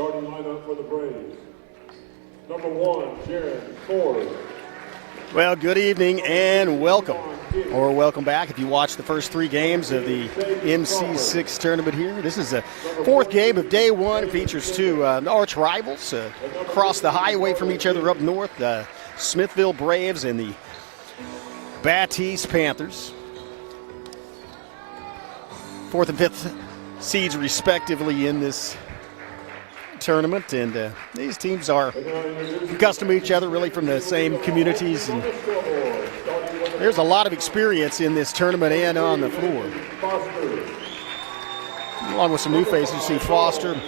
Starting lineup for the Braves. Number 1, Jaron Ford. Well, good evening and welcome, or welcome back if you watched the first 3 games of the MC6 tournament here. This is the 4th game of day 1. It features 2 arch rivals across the highway from each other up north, the Smithville Braves and the Battiest Panthers. 4th and 5th seeds respectively in this tournament, and these teams are accustomed to each other really from the same communities, and there's a lot of experience in this tournament and on the floor. Along with some new faces, you see Foster,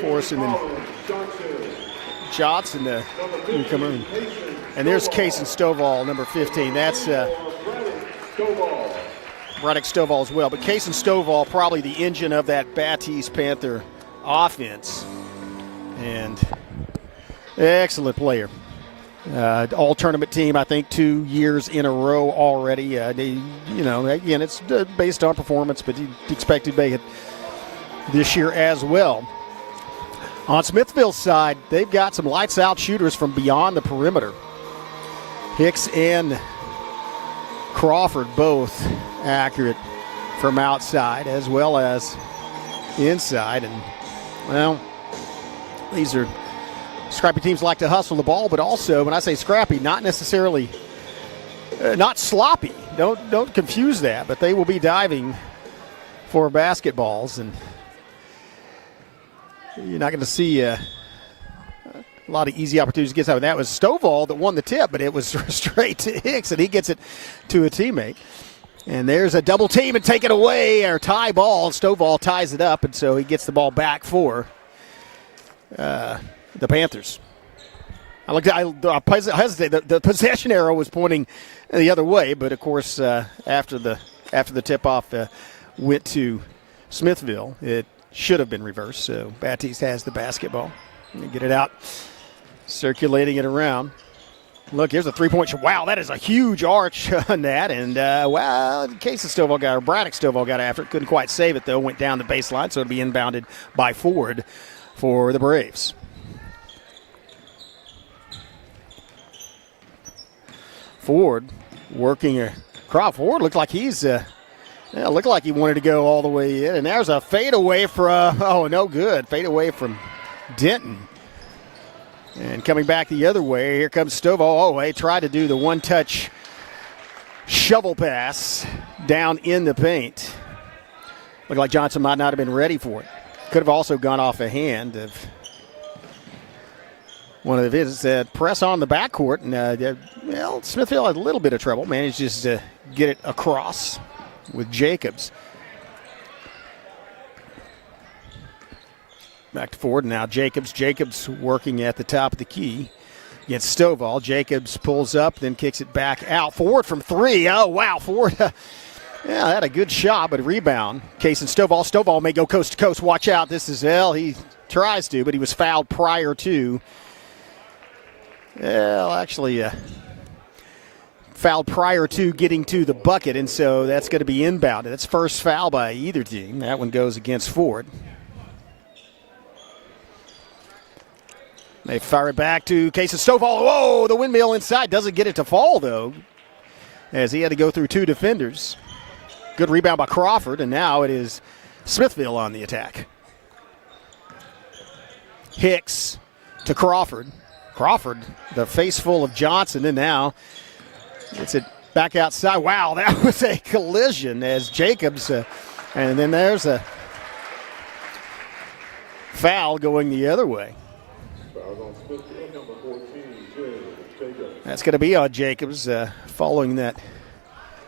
Forrest, and then Johnson, the newcomer. And there's Case and Stovall, number 15. That's Braddock Stovall as well, but Case and Stovall probably the engine of that Battiest Panther offense, and excellent player. All tournament team, I think 2 years in a row already. Again, it's based on performance, but you expect to make it this year as well. On Smithville's side, they've got some lights out shooters from beyond the perimeter. Hicks and Crawford both accurate from outside as well as inside, and well, these are scrappy teams, like to hustle the ball, but also, when I say scrappy, not necessarily not sloppy. Don't confuse that, but they will be diving for basketballs, and you're not going to see a lot of easy opportunities to get out. That was Stovall that won the tip, but it was straight to Hicks, and he gets it to a teammate. And there's a double team and take it away, or tie ball. Stovall ties it up, and so he gets the ball back for the Panthers. I hesitated. The possession arrow was pointing the other way, but of course, after the tip-off went to Smithville, it should have been reversed. So Battiest has the basketball. Get it out, circulating it around. Look, here's a three-point shot. Wow, that is a huge arch on that. And, Case of Stovall Braddock Stovall got after it. Couldn't quite save it, though. Went down the baseline, so it'll be inbounded by Ford for the Braves. Ford working across. Ford looked like he's looked like he wanted to go all the way in. And there's a fadeaway from, no good. Fadeaway from Denton. And coming back the other way, here comes Stovall. Oh, he tried to do the one-touch shovel pass down in the paint. Looked like Johnson might not have been ready for it. Could have also gone off a hand of one of his. Press on the backcourt, and Smithville had a little bit of trouble. Managed just to get it across with Jacobs. Back to Ford now. Jacobs working at the top of the key against Stovall. Jacobs pulls up, then kicks it back out. Ford from 3. Oh, wow. Ford had a good shot, but a rebound. Case and Stovall. Stovall may go coast to coast. Watch out. This is, he tries to, but he was fouled prior to. Fouled prior to getting to the bucket, and so that's going to be inbounded. That's first foul by either team. That one goes against Ford. They fire it back to Case of Stovall. Whoa, the windmill inside. Doesn't get it to fall, though, as he had to go through 2 defenders. Good rebound by Crawford, and now it is Smithville on the attack. Hicks to Crawford. Crawford, the face full of Johnson, and now gets it back outside. Wow, that was a collision as Jacobs, and then there's a foul going the other way. That's going to be on Jacobs following that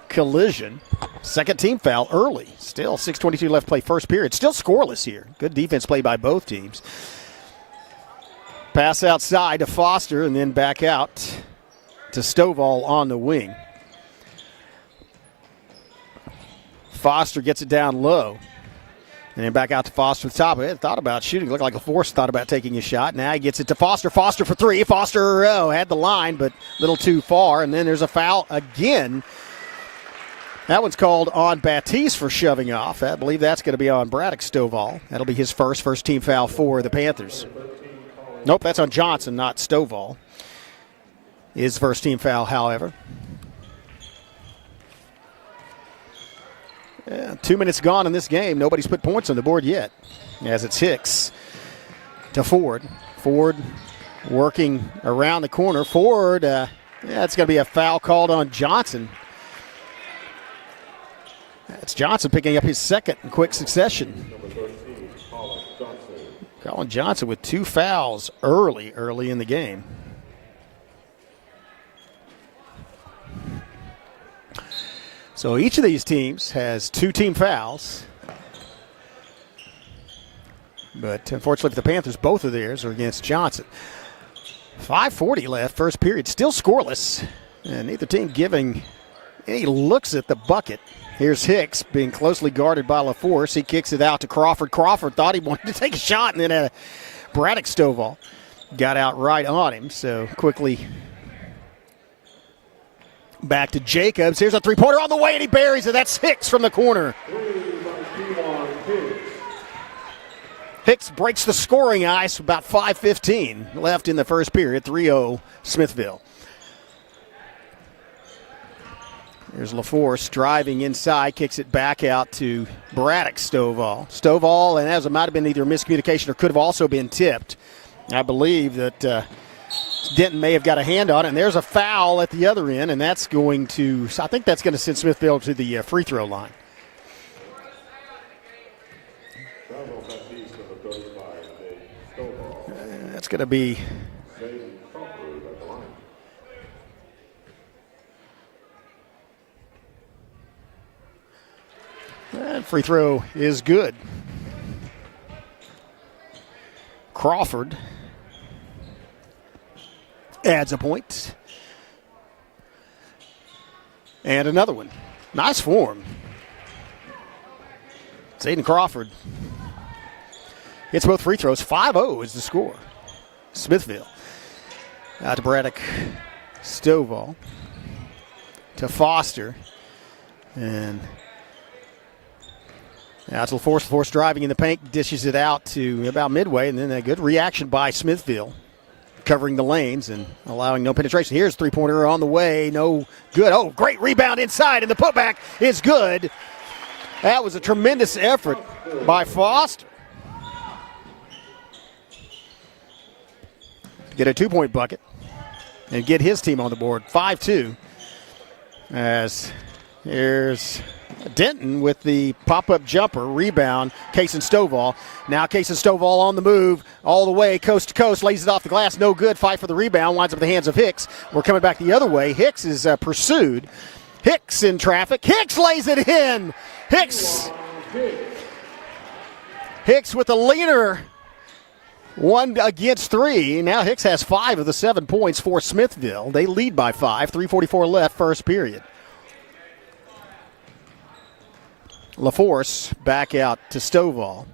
collision. Second team foul early. Still 6:22 left to play first period. Still scoreless here. Good defense play by both teams. Pass outside to Foster and then back out to Stovall on the wing. Foster gets it down low. And then back out to Foster at the top of it. Thought about shooting. Looked like a force. Thought about taking a shot. Now he gets it to Foster. Foster for 3. Foster had the line, but a little too far. And then there's a foul again That one's called on Battiest for shoving off. I believe that's going to be on Braddock Stovall. That'll be his first team foul for the Panthers. Nope, that's on Johnson, not Stovall. His first team foul, however. 2 minutes gone in this game. Nobody's put points on the board yet, as it's Hicks to Ford. Ford working around the corner. Ford, it's going to be a foul called on Johnson. That's Johnson picking up his second in quick succession. Colin Johnson with 2 fouls early in the game. So each of these teams has 2 team fouls. But unfortunately for the Panthers, both of theirs are against Johnson. 5:40 left, first period, still scoreless. And neither team giving any looks at the bucket. Here's Hicks being closely guarded by LaForce. He kicks it out to Crawford. Crawford thought he wanted to take a shot, and then Braddock Stovall got out right on him. So quickly back to Jacobs. Here's a three-pointer on the way, and he buries it. That's Hicks from the corner. Hicks breaks the scoring ice. About 5:15 left in the first period. 3-0 Smithville. There's LaForce driving inside, kicks it back out to Braddock Stovall. Stovall, and as it might have been either miscommunication or could have also been tipped. I believe that Denton may have got a hand on it, and there's a foul at the other end, and that's going to, I think that's going to send Smithville to the free throw line. That's going to be and free throw is good. Crawford adds a point. And another one. Nice form. It's Aiden Crawford. Hits both free throws. 5-0 is the score. Smithville. Out to Braddock Stovall. To Foster. And now it's LaForce driving in the paint, dishes it out to about midway, and then a good reaction by Smithville, covering the lanes and allowing no penetration. Here's three-pointer on the way, no good. Oh, great rebound inside, and the putback is good. That was a tremendous effort by Foster to get a 2-point bucket and get his team on the board. 5-2 as here's Denton with the pop-up jumper, rebound, Cason Stovall. Now Cason Stovall on the move, all the way, coast to coast, lays it off the glass, no good, fight for the rebound, winds up in the hands of Hicks. We're coming back the other way. Hicks is pursued. Hicks in traffic. Hicks lays it in. Hicks with a leaner, 1 against 3. Now Hicks has 5 of the 7 points for Smithville. They lead by 5, 3:44 left, first period. LaForce back out to Stovall.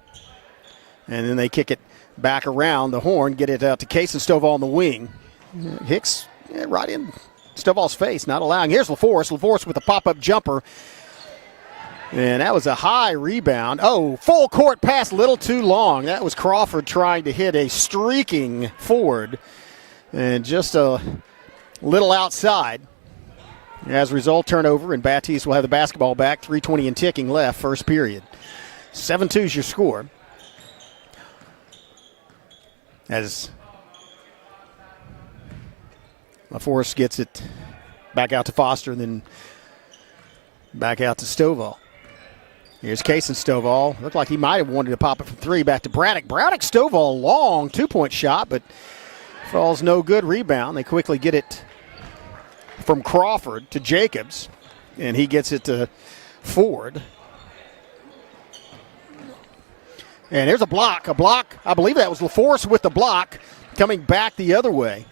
And then they kick it back around the horn, get it out to Cason Stovall on the wing. Hicks right in Stovall's face, not allowing. Here's LaForce. LaForce with a pop-up jumper. And that was a high rebound. Oh, full court pass, a little too long. That was Crawford trying to hit a streaking Ford. And just a little outside. As a result, turnover, and Battiest will have the basketball back. 3:20 and ticking left, first period. 7-2 is your score. As LaForce gets it back out to Foster, and then back out to Stovall. Here's Cason Stovall. Looked like he might have wanted to pop it from 3. Back to Braddock. Braddock Stovall, long 2-point shot, but falls no good. Rebound. They quickly get it from Crawford to Jacobs, and he gets it to Ford. And there's a block. I believe that was LaForce with the block, coming back the other way.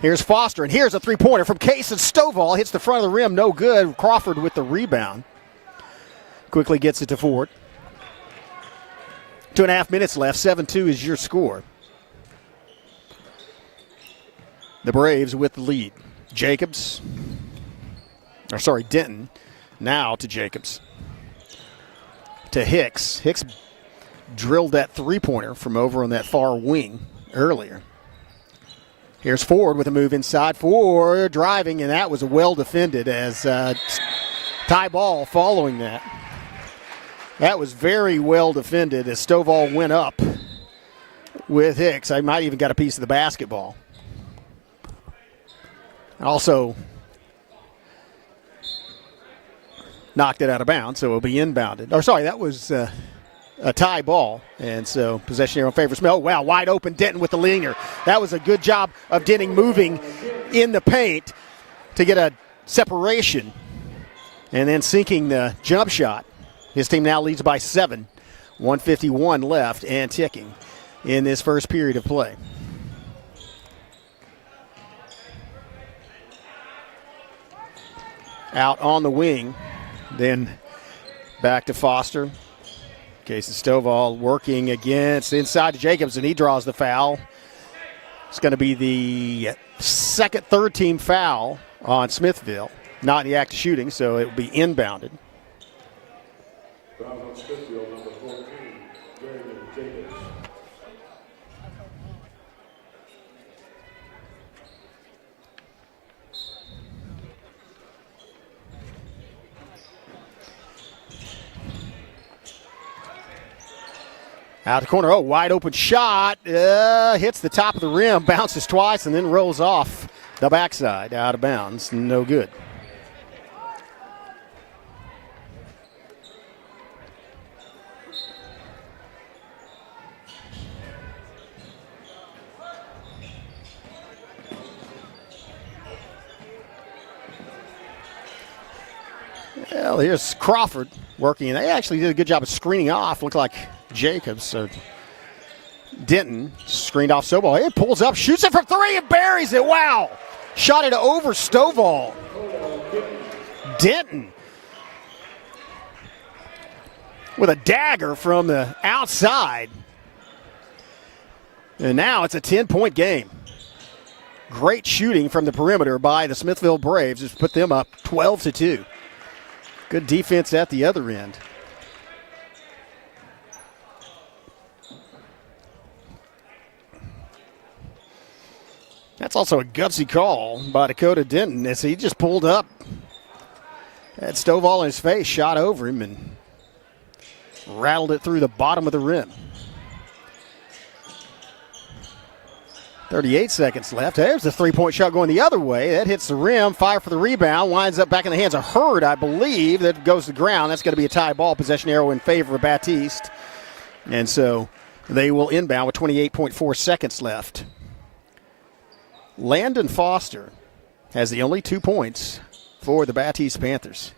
Here's Foster, and here's a three-pointer from Cason Stovall. Hits the front of the rim, no good. Crawford with the rebound. Quickly gets it to Ford. 2.5 minutes left. 7-2 is your score. The Braves with the lead. Denton Now to Jacobs. To Hicks. Hicks drilled that three-pointer from over on that far wing earlier. Here's Ford with a move inside. Ford driving, and that was well defended as tie ball following that. That was very well defended as Stovall went up with Hicks. I might even got a piece of the basketball. Also knocked it out of bounds, so it'll be inbounded. Or sorry, that was a tie ball, and so possession here on favor Smith. Oh, wow, wide open Denton with the leaner. That was a good job of Denton moving in the paint to get a separation and then sinking the jump shot. His team now leads by 7. 1:51 left and ticking in this first period of play. Out on the wing, then back to Foster. Casey Stovall working against inside to Jacobs, and he draws the foul. It's going to be the third team foul on Smithville. Not in the act of shooting, so it will be inbounded. Foul on Smithville, number 14, Jacobs. Out the corner, oh, wide open shot, hits the top of the rim, bounces twice, and then rolls off the backside, out of bounds, no good. Well, here's Crawford working, and they actually did a good job of screening off, looked like Jacobs, so Denton screened off Stovall. He pulls up, shoots it from three, and buries it. Wow. Shot it over Stovall. Denton with a dagger from the outside. And now it's a 10-point game. Great shooting from the perimeter by the Smithville Braves. Just put them up 12-2. Good defense at the other end. That's also a gutsy call by Dakota Denton as he just pulled up. Had Stovall in his face, shot over him, and rattled it through the bottom of the rim. 38 seconds left. There's the three-point shot going the other way. That hits the rim, fire for the rebound, winds up back in the hands of Hurd, I believe. That goes to the ground. That's going to be a tie ball. Possession arrow in favor of Battiest. And so they will inbound with 28.4 seconds left. Landon Foster has the only 2 points for the Battiest Panthers.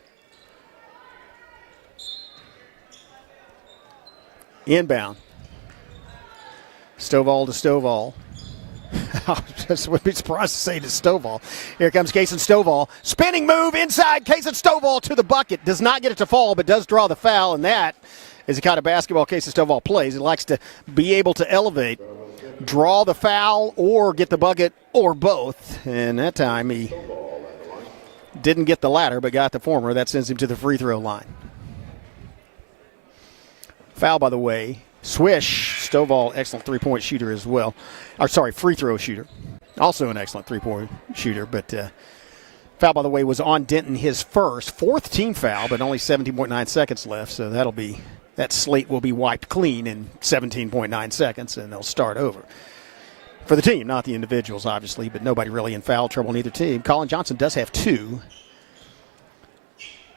Inbound. Stovall to Stovall. I just would be surprised to say to Stovall. Here comes Cason Stovall. Spinning move inside. Cason Stovall to the bucket. Does not get it to fall, but does draw the foul, and that is the kind of basketball Cason Stovall plays. He likes to be able to elevate, draw the foul, or get the bucket, or both. And that time he didn't get the latter, but got the former. That sends him to the free throw line. Foul, by the way. Swish, Stovall, excellent three-point shooter as well. Or, sorry, free throw shooter. Also an excellent three-point shooter. But foul, by the way, was on Denton, his fourth team foul, but only 17.9 seconds left. So that slate will be wiped clean in 17.9 seconds, and they'll start over. For the team, not the individuals, obviously, but nobody really in foul trouble in either team. Colin Johnson does have 2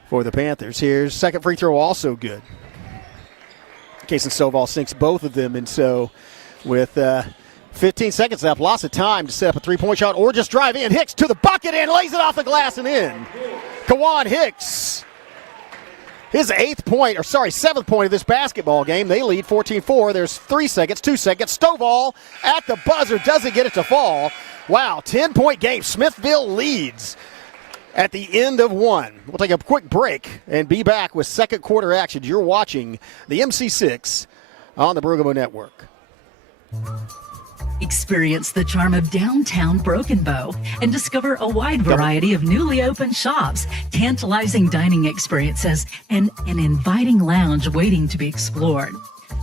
for the Panthers. Here's second free throw, also good. Cason Stovall sinks both of them, and so with 15 seconds left, lots of time to set up a three-point shot or just drive in. Hicks to the bucket and lays it off the glass and in. Kawan Hicks, his 7th point of this basketball game. They lead 14-4. There's 3 seconds, 2 seconds. Stovall at the buzzer, doesn't get it to fall. Wow, 10-point game. Smithville leads at the end of 1. We'll take a quick break and be back with second quarter action. You're watching the MC6 on the Bergamo Network. Experience the charm of downtown Broken Bow and discover a wide variety of newly opened shops, tantalizing dining experiences, and an inviting lounge waiting to be explored.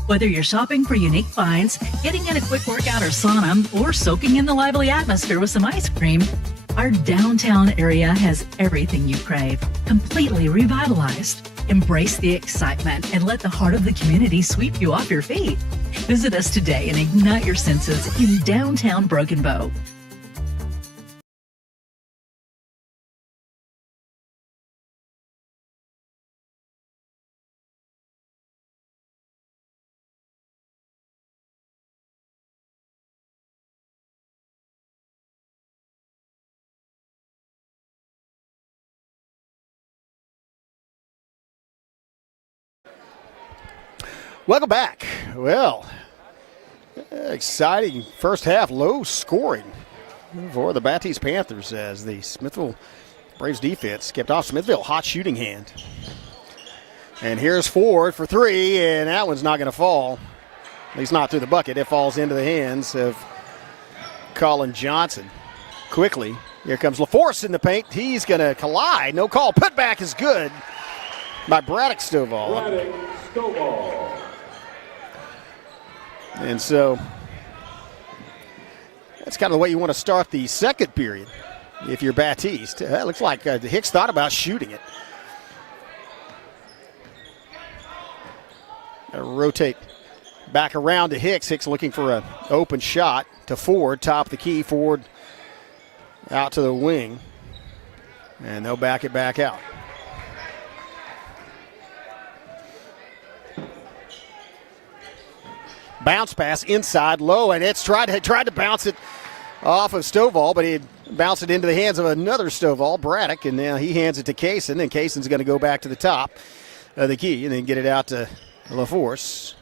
Whether you're shopping for unique finds, getting in a quick workout or sauna, or soaking in the lively atmosphere with some ice cream, our downtown area has everything you crave, completely revitalized. Embrace the excitement and let the heart of the community sweep you off your feet. Visit us today and ignite your senses in downtown Broken Bow. Welcome back. Well, exciting first half, low scoring for the Battiest Panthers as the Smithville Braves defense kept off Smithville. Hot shooting hand. And here's Ford for three, and that one's not going to fall. At least not through the bucket. It falls into the hands of Colin Johnson. Quickly, here comes LaForce in the paint. He's going to collide. No call. Putback is good by Braddock Stovall. Braddock Stovall. And so that's kind of the way you want to start the second period if you're Battiest. That looks like Hicks thought about shooting it. Rotate back around to Hicks. Hicks looking for an open shot to Ford, top of the key. Ford out to the wing, and they'll back it back out. Bounce pass inside low, and it's tried to bounce it off of Stovall, but he bounced it into the hands of another Stovall, Braddock, and now he hands it to Kaysen, and Kaysen's going to go back to the top of the key and then get it out to LaForce.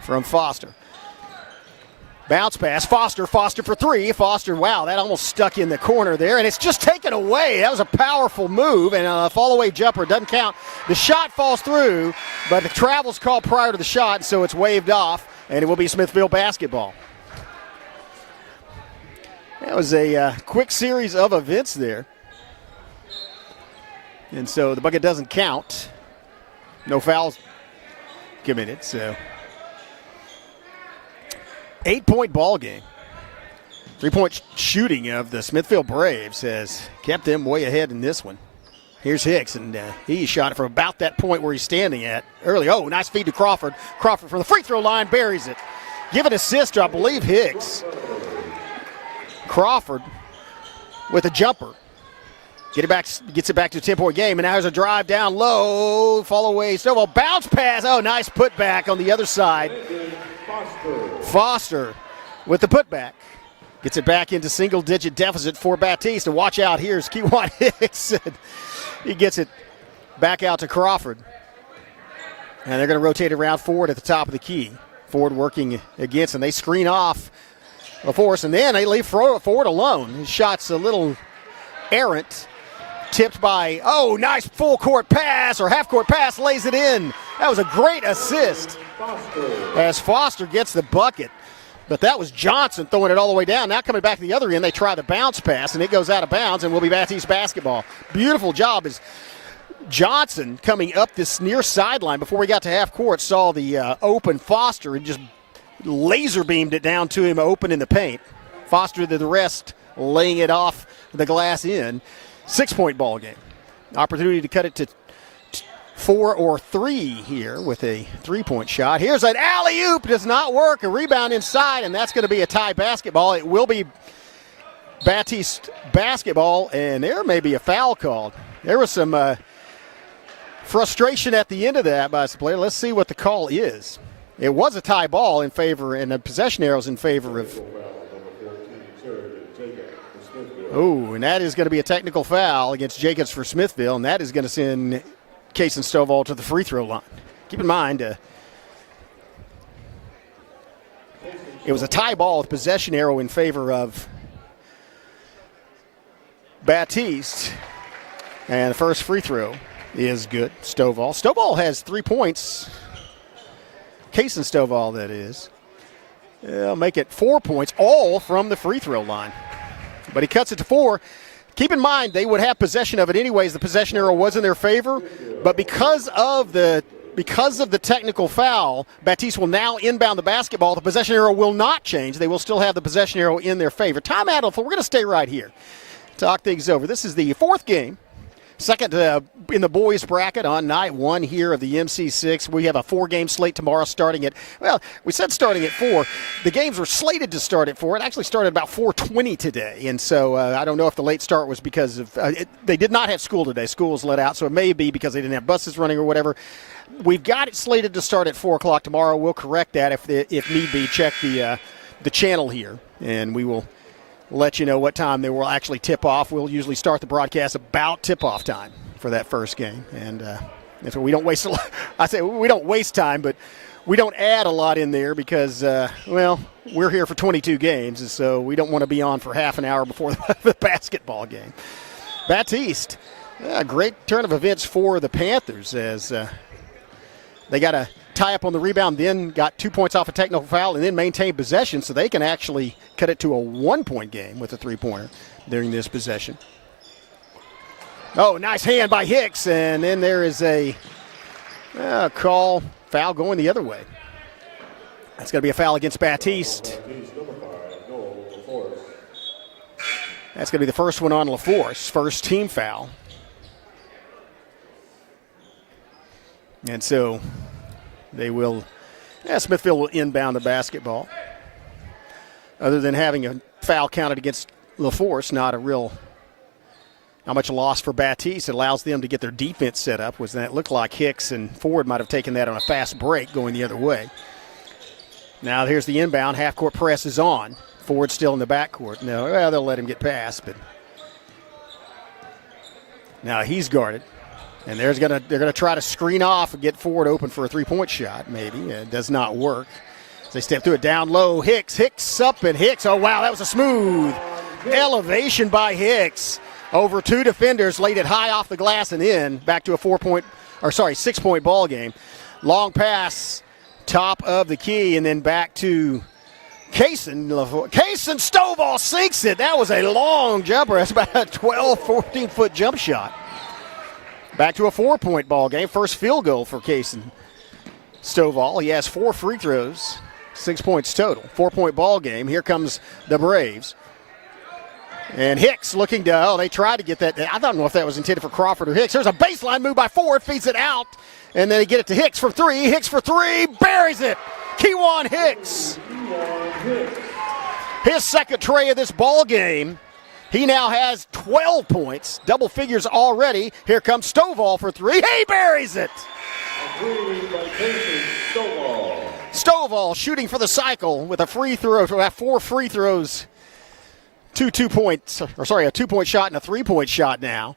From Foster. Bounce pass, Foster for three. Foster, wow, that almost stuck in the corner there, and it's just taken away. That was a powerful move, and a fall-away jumper doesn't count. The shot falls through, but the travel's called prior to the shot, so it's waved off, and it will be Smithville basketball. That was a quick series of events there. And so the bucket doesn't count. No fouls committed, so 8-point ball game. 3-point shooting of the Smithville Braves has kept them way ahead in this one. Here's Hicks, and he shot it from about that point where he's standing at early. Oh, nice feed to Crawford. Crawford from the free throw line buries it. Give an assist to, I believe, Hicks. Crawford with a jumper. Gets it back to a 10-point game, and now there's a drive down low. Fall away, Stovall, bounce pass. Oh, nice putback on the other side. Foster with the putback. Gets it back into single-digit deficit for Battiest. And watch out, here's Kewan Hicks. He gets it back out to Crawford. And they're going to rotate around Ford at the top of the key. Ford working against, and they screen off LaForce, and then they leave Ford alone. His shot's a little errant. Tipped by, oh, nice full-court pass or half-court pass, lays it in. That was a great assist as Foster gets the bucket. But that was Johnson throwing it all the way down. Now coming back to the other end, they try the bounce pass, and it goes out of bounds, and will be Battiest basketball. Beautiful job as Johnson coming up this near sideline before we got to half court, saw the open Foster and just laser beamed it down to him open in the paint. Foster did the rest, laying it off the glass in. 6-point ball game. Opportunity to cut it to 4 or 3 here with a 3-point shot. Here's an alley-oop. Does not work. A rebound inside, and that's going to be a tie basketball. It will be Battiest basketball, and there may be a foul called. There was some frustration at the end of that by the player. Let's see what the call is. It was a tie ball in favor, and the possession arrows in favor of. Oh, and that is going to be a technical foul against Jacobs for Smithville, and that is going to send Kaysen Stovall to the free throw line. Keep in mind, it was a tie ball with possession arrow in favor of Battiest, and the first free throw is good. Stovall has 3 points Kaysen Stovall, that is. He'll make it 4 points, all from the free throw line. But he cuts it to 4. Keep in mind, they would have possession of it anyways. The possession arrow was in their favor. But because of the technical foul, Battiest will now inbound the basketball. The possession arrow will not change. They will still have the possession arrow in their favor. Timeout. We're going to stay right here. Talk things over. This is the 4th game. Second in the boys bracket on night 1 here of the MC6. We have a 4-game slate tomorrow starting at, well, we said starting at 4. The games were slated to start at 4. It actually started about 4:20 today. And so I don't know if the late start was because of, they did not have school today. School was let out, so it may be because they didn't have buses running or whatever. We've got it slated to start at 4 o'clock tomorrow. We'll correct that if need be. Check the channel here, and we will let you know what time they will actually tip off. We'll usually start the broadcast about tip-off time for that first game. And so we don't waste a lot. I say we don't waste time, but we don't add a lot in there because, well, we're here for 22 games, and so we don't want to be on for half an hour before the basketball game. Battiest, a great turn of events for the Panthers as they got a tie up on the rebound, then got 2 points off a technical foul, and then maintained possession so they can actually cut it to a 1-point game with a 3-pointer during this possession. Oh, nice hand by Hicks, and then there is a foul going the other way. That's going to be a foul against Battiest. That's going to be the first one on LaForce, first team foul. And so Smithville will inbound the basketball. Other than having a foul counted against LaForce, not much loss for Battiest. It allows them to get their defense set up. It looked like Hicks and Ford might have taken that on a fast break going the other way. Now here's the inbound. Half-court press is on. Ford still in the backcourt. No, well, they'll let him get past, but now he's guarded. And they're going to try to screen off and get Ford open for a 3-point shot, maybe. It does not work. As they step through it down low. Hicks up, and Hicks. Oh, wow, that was a smooth elevation by Hicks. Over 2 defenders, laid it high off the glass and in. Back to a 6-point ball game. Long pass, top of the key, and then back to Kaysen Stovall sinks it. That was a long jumper. That's about a 12, 14-foot jump shot. Back to a 4-point ball game. First field goal for Kaysen Stovall. He has 4 free throws, 6 points total. 4-point ball game. Here comes the Braves. And Hicks looking to, they tried to get that. I don't know if that was intended for Crawford or Hicks. There's a baseline move by Ford, feeds it out. And then they get it to Hicks for 3. Hicks for 3, buries it. Kewan Hicks. His second tray of this ball game. He now has 12 points, double figures already. Here comes Stovall for 3. He buries it. Stovall shooting for the cycle with a free throw. So have 4 free throws, a 2-point shot and a 3-point shot now.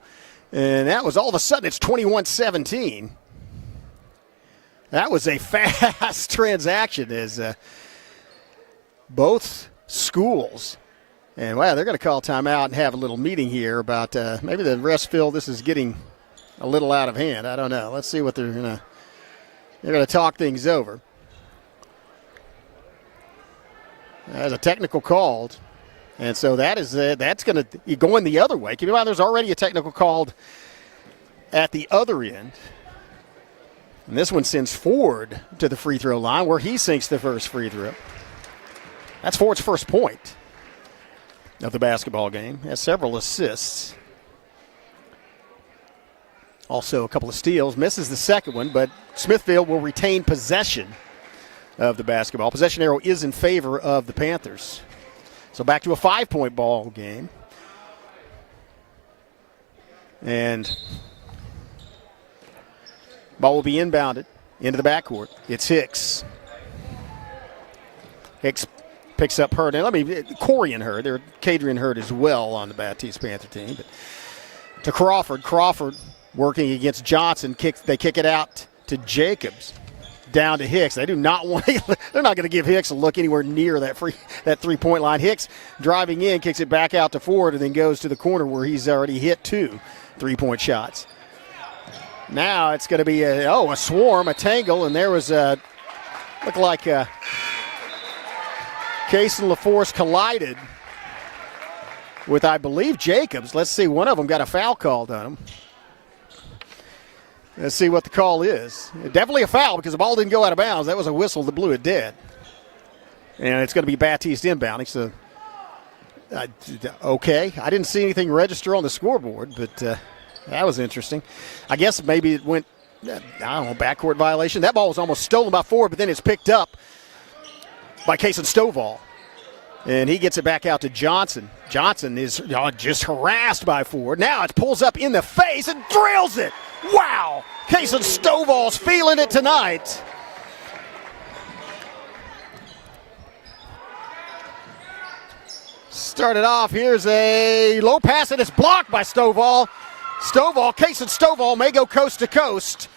And that was all of a sudden it's 21-17. That was a fast transaction as both schools. And, wow, they're going to call timeout and have a little meeting here about maybe the refs feel this is getting a little out of hand. I don't know. Let's see what they're going to talk things over. There's a technical called. And so that's going to go in the other way. Keep in mind there's already a technical called at the other end. And this one sends Ford to the free throw line where he sinks the first free throw. That's Ford's first point of the basketball game. Has several assists. Also a couple of steals. Misses the second one, but Smithville will retain possession of the basketball. Possession arrow is in favor of the Panthers. So back to a 5-point ball game. And ball will be inbounded into the backcourt. It's Hicks. Hicks picks up Hurd. And Corey and Hurd. They're catering Hurd as well on the Battiest Panther team. But to Crawford. Crawford working against Johnson. They kick it out to Jacobs. Down to Hicks. They do not want. They're not going to give Hicks a look anywhere near that 3-point line. Hicks driving in, kicks it back out to Ford, and then goes to the corner where he's already hit 2 3-point shots. Now it's going to be a swarm, a tangle, and there was Looked like Case and LaForce collided with, I believe, Jacobs. Let's see, one of them got a foul called on him. Let's see what the call is. Definitely a foul because the ball didn't go out of bounds. That was a whistle that blew it dead. And it's going to be Battiest inbounding. So, okay. I didn't see anything register on the scoreboard, but that was interesting. I guess maybe it went, I don't know, backcourt violation. That ball was almost stolen by Ford, but then it's picked up by Case and Stovall. And he gets it back out to Johnson. Johnson is just harassed by Ford. Now it pulls up in the face and drills it. Wow! Case and Stovall's feeling it tonight. Started off, here's a low pass, and it's blocked by Stovall. Case and Stovall may go coast to coast.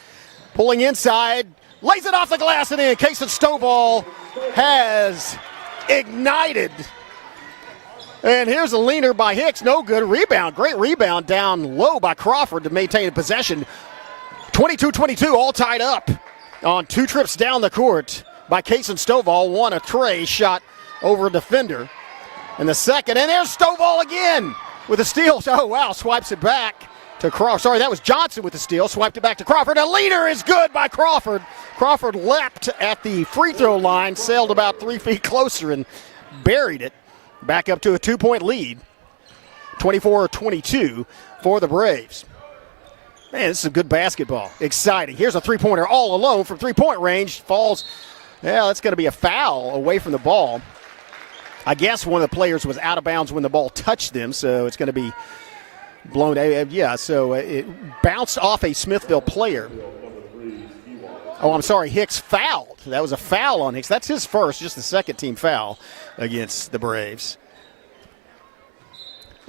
Pulling inside, lays it off the glass and in. Case and Stovall has ignited. And here's a leaner by Hicks. No good. Rebound. Great rebound down low by Crawford to maintain possession. 22-22, all tied up on two trips down the court by Case and Stovall. One a tray shot over a defender. And the second, and there's Stovall again with a steal. Oh, wow, swipes it back to Crawford. Sorry, that was Johnson with the steal. Swiped it back to Crawford. A leaner is good by Crawford. Crawford leapt at the free throw line, sailed about 3 feet closer and buried it. Back up to a 2-point lead. 24-22 for the Braves. Man, this is a good basketball. Exciting. Here's a three-pointer all alone from three-point range. Falls. Yeah, that's going to be a foul away from the ball. I guess one of the players was out of bounds when the ball touched them, so it's going to be blown. Yeah, so it bounced off a Smithville player. Oh, I'm sorry, Hicks fouled. That was a foul on Hicks. That's his first, just the second team foul against the Braves.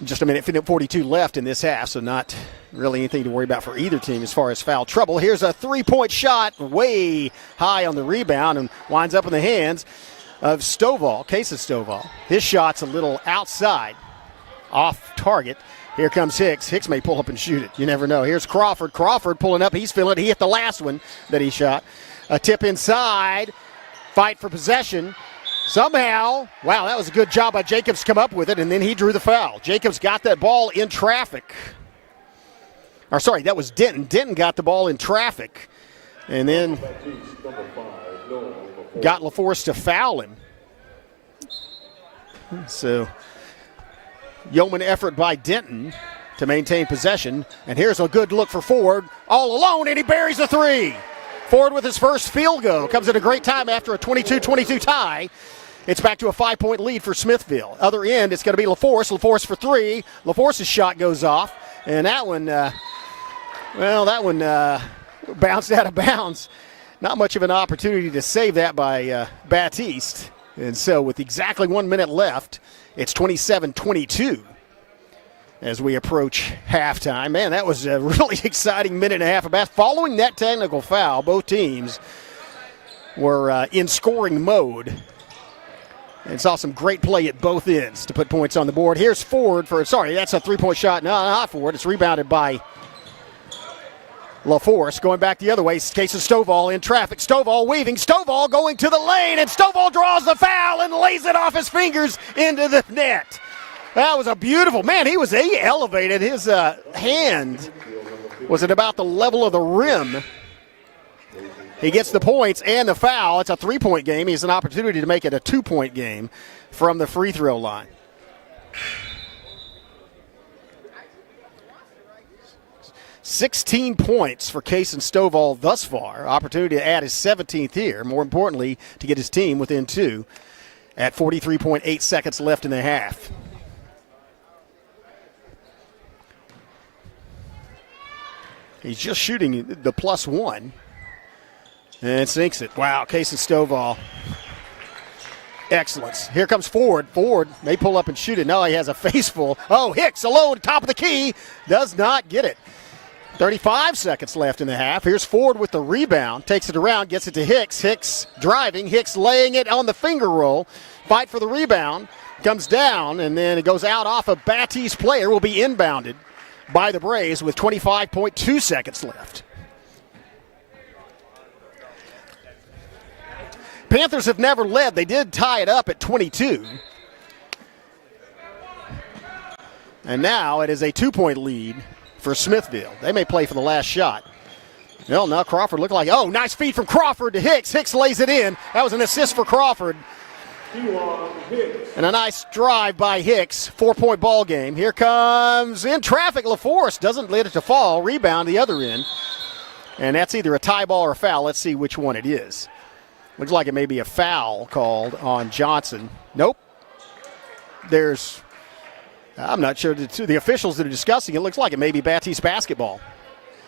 Just a minute, 42 left in this half, so not really anything to worry about for either team as far as foul trouble. Here's a three-point shot way high on the rebound and winds up in the hands of Stovall, Case of Stovall. His shot's a little outside, off target. Here comes Hicks. Hicks may pull up and shoot it. You never know. Here's Crawford. Crawford pulling up. He's feeling it. He hit the last one that he shot. A tip inside. Fight for possession. Somehow, wow, that was a good job by Jacobs to come up with it, and then he drew the foul. Jacobs got that ball in traffic. Or sorry, that was Denton. Denton got the ball in traffic. And then got LaForce to foul him. So, yeoman effort by Denton to maintain possession. And here's a good look for Ford. All alone, and he buries a three. Ford with his first field goal. Comes at a great time after a 22-22 tie. It's back to a 5-point lead for Smithville. Other end, it's going to be LaForce. LaForce for three. LaForce's shot goes off. And that one, bounced out of bounds. Not much of an opportunity to save that by Battiest. And so with exactly 1 minute left, it's 27-22 as we approach halftime. Man, that was a really exciting minute and a half of basketball. Following that technical foul, both teams were in scoring mode. And saw some great play at both ends to put points on the board. Here's Ford that's a three-point shot. No, not Ford. It's rebounded by LaForce. Going back the other way. Case of Stovall in traffic. Stovall weaving. Stovall going to the lane. And Stovall draws the foul and lays it off his fingers into the net. That was a beautiful, man, he elevated his hand. Was it about the level of the rim? He gets the points and the foul. It's a three-point game. He has an opportunity to make it a 2-point game from the free throw line. $16 points for Case and Stovall thus far. Opportunity to add his 17th here. More importantly, to get his team within two at 43.8 seconds left in the half. He's just shooting the +1 and sinks it. Wow, Case and Stovall. Excellence. Here comes Ford. Ford may pull up and shoot it. No, he has a face full. Oh, Hicks alone, top of the key. Does not get it. 35 seconds left in the half. Here's Ford with the rebound. Takes it around, gets it to Hicks. Hicks driving. Hicks laying it on the finger roll. Fight for the rebound. Comes down, and then it goes out off a Battiest player. Will be inbounded by the Braves with 25.2 seconds left. Panthers have never led. They did tie it up at 22. And now it is a 2-point lead for Smithville. They may play for the last shot. Well, now Crawford looked like, oh, nice feed from Crawford to Hicks. Hicks lays it in. That was an assist for Crawford. And a nice drive by Hicks. 4-point ball game. Here comes in traffic. LaForce doesn't let it to fall. Rebound the other end. And that's either a tie ball or a foul. Let's see which one it is. Looks like it may be a foul called on Johnson. Nope. I'm not sure. The officials that are discussing it, looks like it may be Battiest basketball.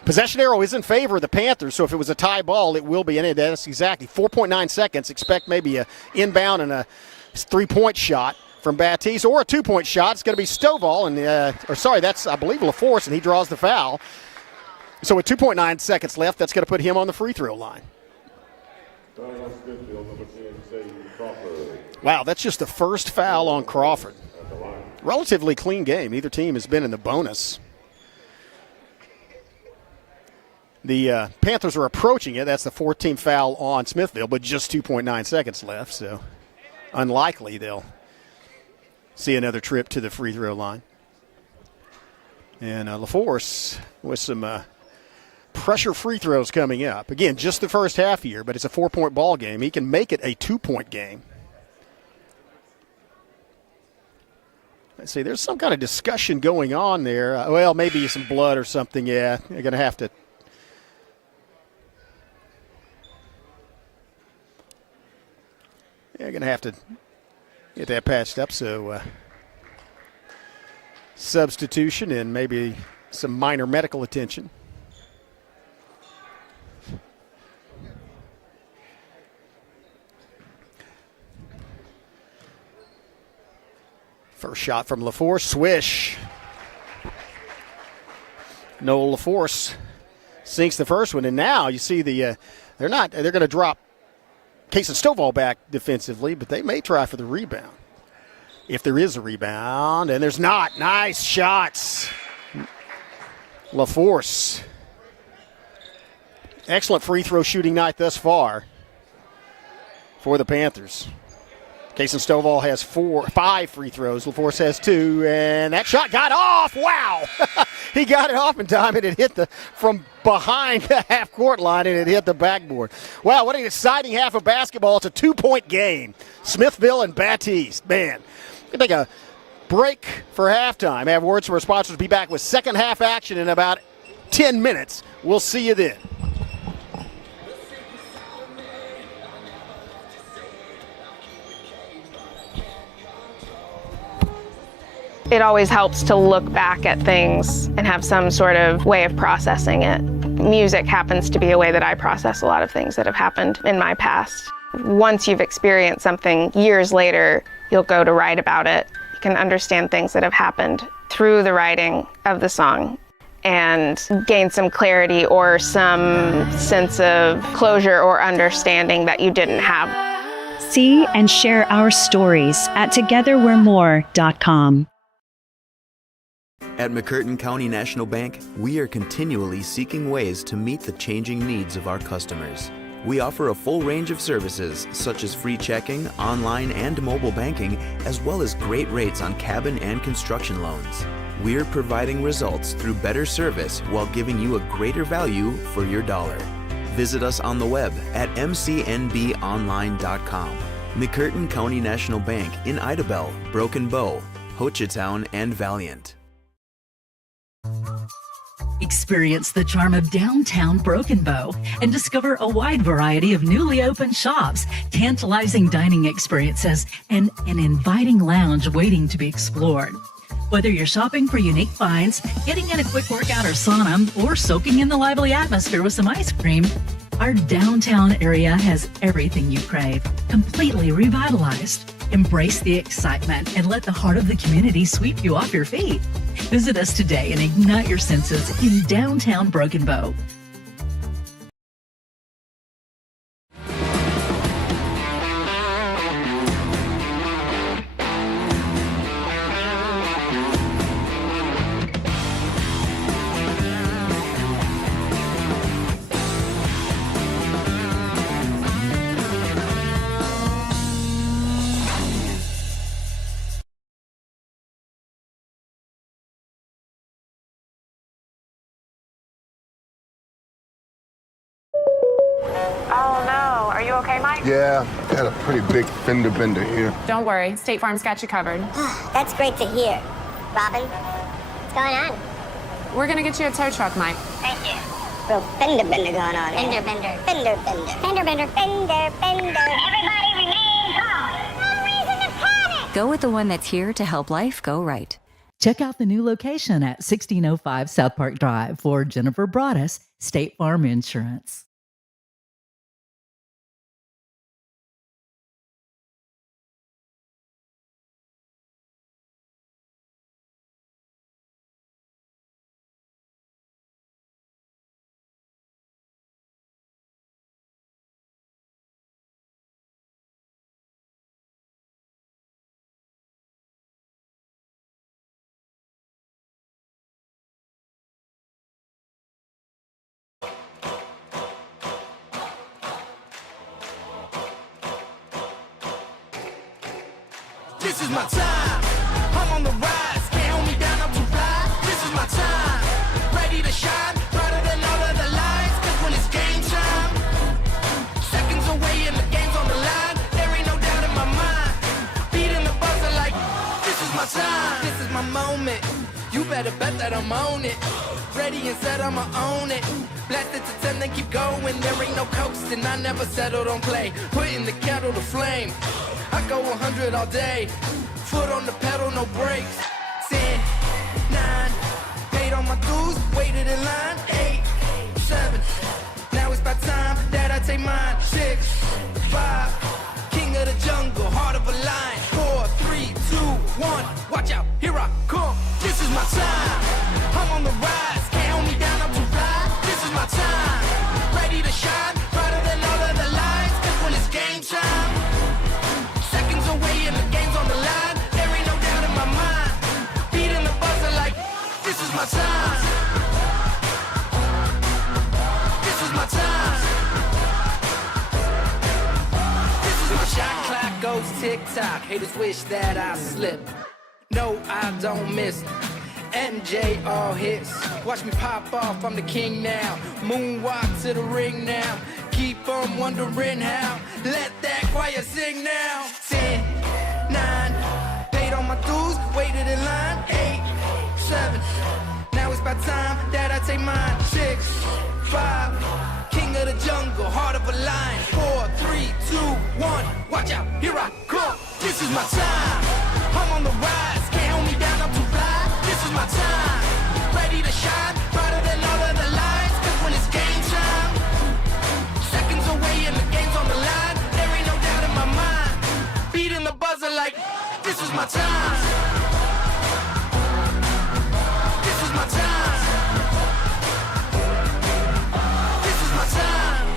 Possession arrow is in favor of the Panthers, so if it was a tie ball, it will be in it. That's exactly 4.9 seconds. Expect maybe a inbound and a 3-point shot from Battiest, or a 2-point shot. It's going to be Stovall, that's, I believe, LaForce, and he draws the foul. So with 2.9 seconds left, that's going to put him on the free throw line. Wow, that's just the first foul on Crawford. Relatively clean game. Either team has been in the bonus. The Panthers are approaching it. That's the 14th foul on Smithville, but just 2.9 seconds left, so unlikely they'll see another trip to the free throw line. And LaForce with some pressure free throws coming up. Again, just the first half here, but it's a 4-point ball game. He can make it a 2-point game. Let's see, there's some kind of discussion going on there. Well, maybe some blood or something. Yeah, you're going to have to. You're going to have to get that patched up. So substitution and maybe some minor medical attention. First shot from LaForce, swish. Noel LaForce sinks the first one, and now you see they're going to drop Case and Stovall back defensively, but they may try for the rebound. If there is a rebound, and there's not. Nice shots. LaForce. Excellent free throw shooting night thus far for the Panthers. Case and Stovall has 5 free throws. LaForce has 2, and that shot got off. Wow. He got it off in time, and it hit from behind the half-court line, and it hit the backboard. Wow, what an exciting half of basketball. It's a 2-point game. Smithville and Battiest. Man, we can take a break for halftime. Have words from our sponsors. Be back with second half action in about 10 minutes. We'll see you then. It always helps to look back at things and have some sort of way of processing it. Music happens to be a way that I process a lot of things that have happened in my past. Once you've experienced something years later, you'll go to write about it. You can understand things that have happened through the writing of the song and gain some clarity or some sense of closure or understanding that you didn't have. See and share our stories at togetherwe'remore.com. At McCurtain County National Bank, we are continually seeking ways to meet the changing needs of our customers. We offer a full range of services such as free checking, online and mobile banking, as well as great rates on cabin and construction loans. We're providing results through better service while giving you a greater value for your dollar. Visit us on the web at mcnbonline.com. McCurtain County National Bank in Idabel, Broken Bow, Hochatown, and Valiant. Experience the charm of downtown Broken Bow and discover a wide variety of newly opened shops, tantalizing dining experiences, and an inviting lounge waiting to be explored. Whether you're shopping for unique finds, getting in a quick workout or sauna, or soaking in the lively atmosphere with some ice cream, our downtown area has everything you crave, completely revitalized. Embrace the excitement and let the heart of the community sweep you off your feet. Visit us today and ignite your senses in downtown Broken Bow. Oh no, are you okay, Mike? Yeah, got a pretty big fender bender here. Don't worry, State Farm's got you covered. That's great to hear. Robin, what's going on? We're gonna get you a tow truck, Mike. Thank you. Real fender bender going on. Fender bender. Fender bender. Fender bender. Fender bender. Everybody remain calm. No reason to panic. Go with the one that's here to help life go right. Check out the new location at 1605 South Park Drive for Jennifer Broaddus, State Farm Insurance. This is my time. I'm on the rise. Can't hold me down. I'm too fly. This is my time. Ready to shine. Brighter than all of the lights. 'Cause when it's game time, seconds away and the game's on the line. There ain't no doubt in my mind. Beating the buzzer like this is my time. This is my moment. You better bet that I'm on it. Ready and set, I'ma own it. Blast it to 10, then keep going. There ain't no coasting. I never settle, don't play. Putting the kettle to flame. I go 100 all day. Foot on the pedal, no brakes. 10, 9, paid on my dues, waited in line. 8, 7, now it's about time that I take mine. 6, 5, king of the jungle, heart of a lion. 4, 3, 2, 1, watch out, here I come. This is my time. I'm on the rise, can't hold me down, I'm too fly. This is my time, ready to shine, brighter than all of the lights. 'Cause when it's game time, seconds away and the game's on the line. There ain't no doubt in my mind. Beating the buzzer like this is my time. This is my time. This is my shot clock goes tick tock. Haters wish that I slip. No, I don't miss. MJ all hits. Watch me pop off, I'm the king now. Moonwalk to the ring now. Keep on wondering how. Let that choir sing now. 10, 9, paid on my dues, waited in line. 8, 7, now it's about time that I take mine. 6, 5, king of the jungle, heart of a lion. 4, 3, 2, 1, watch out, here I come. This is my time. I'm on the rise, can't hold me down, I'm too fly. This is my time, ready to shine, brighter than all of the lights. 'Cause when it's game time, seconds away and the game's on the line. There ain't no doubt in my mind. Beating the buzzer like this is my time. This is my time. This is my time.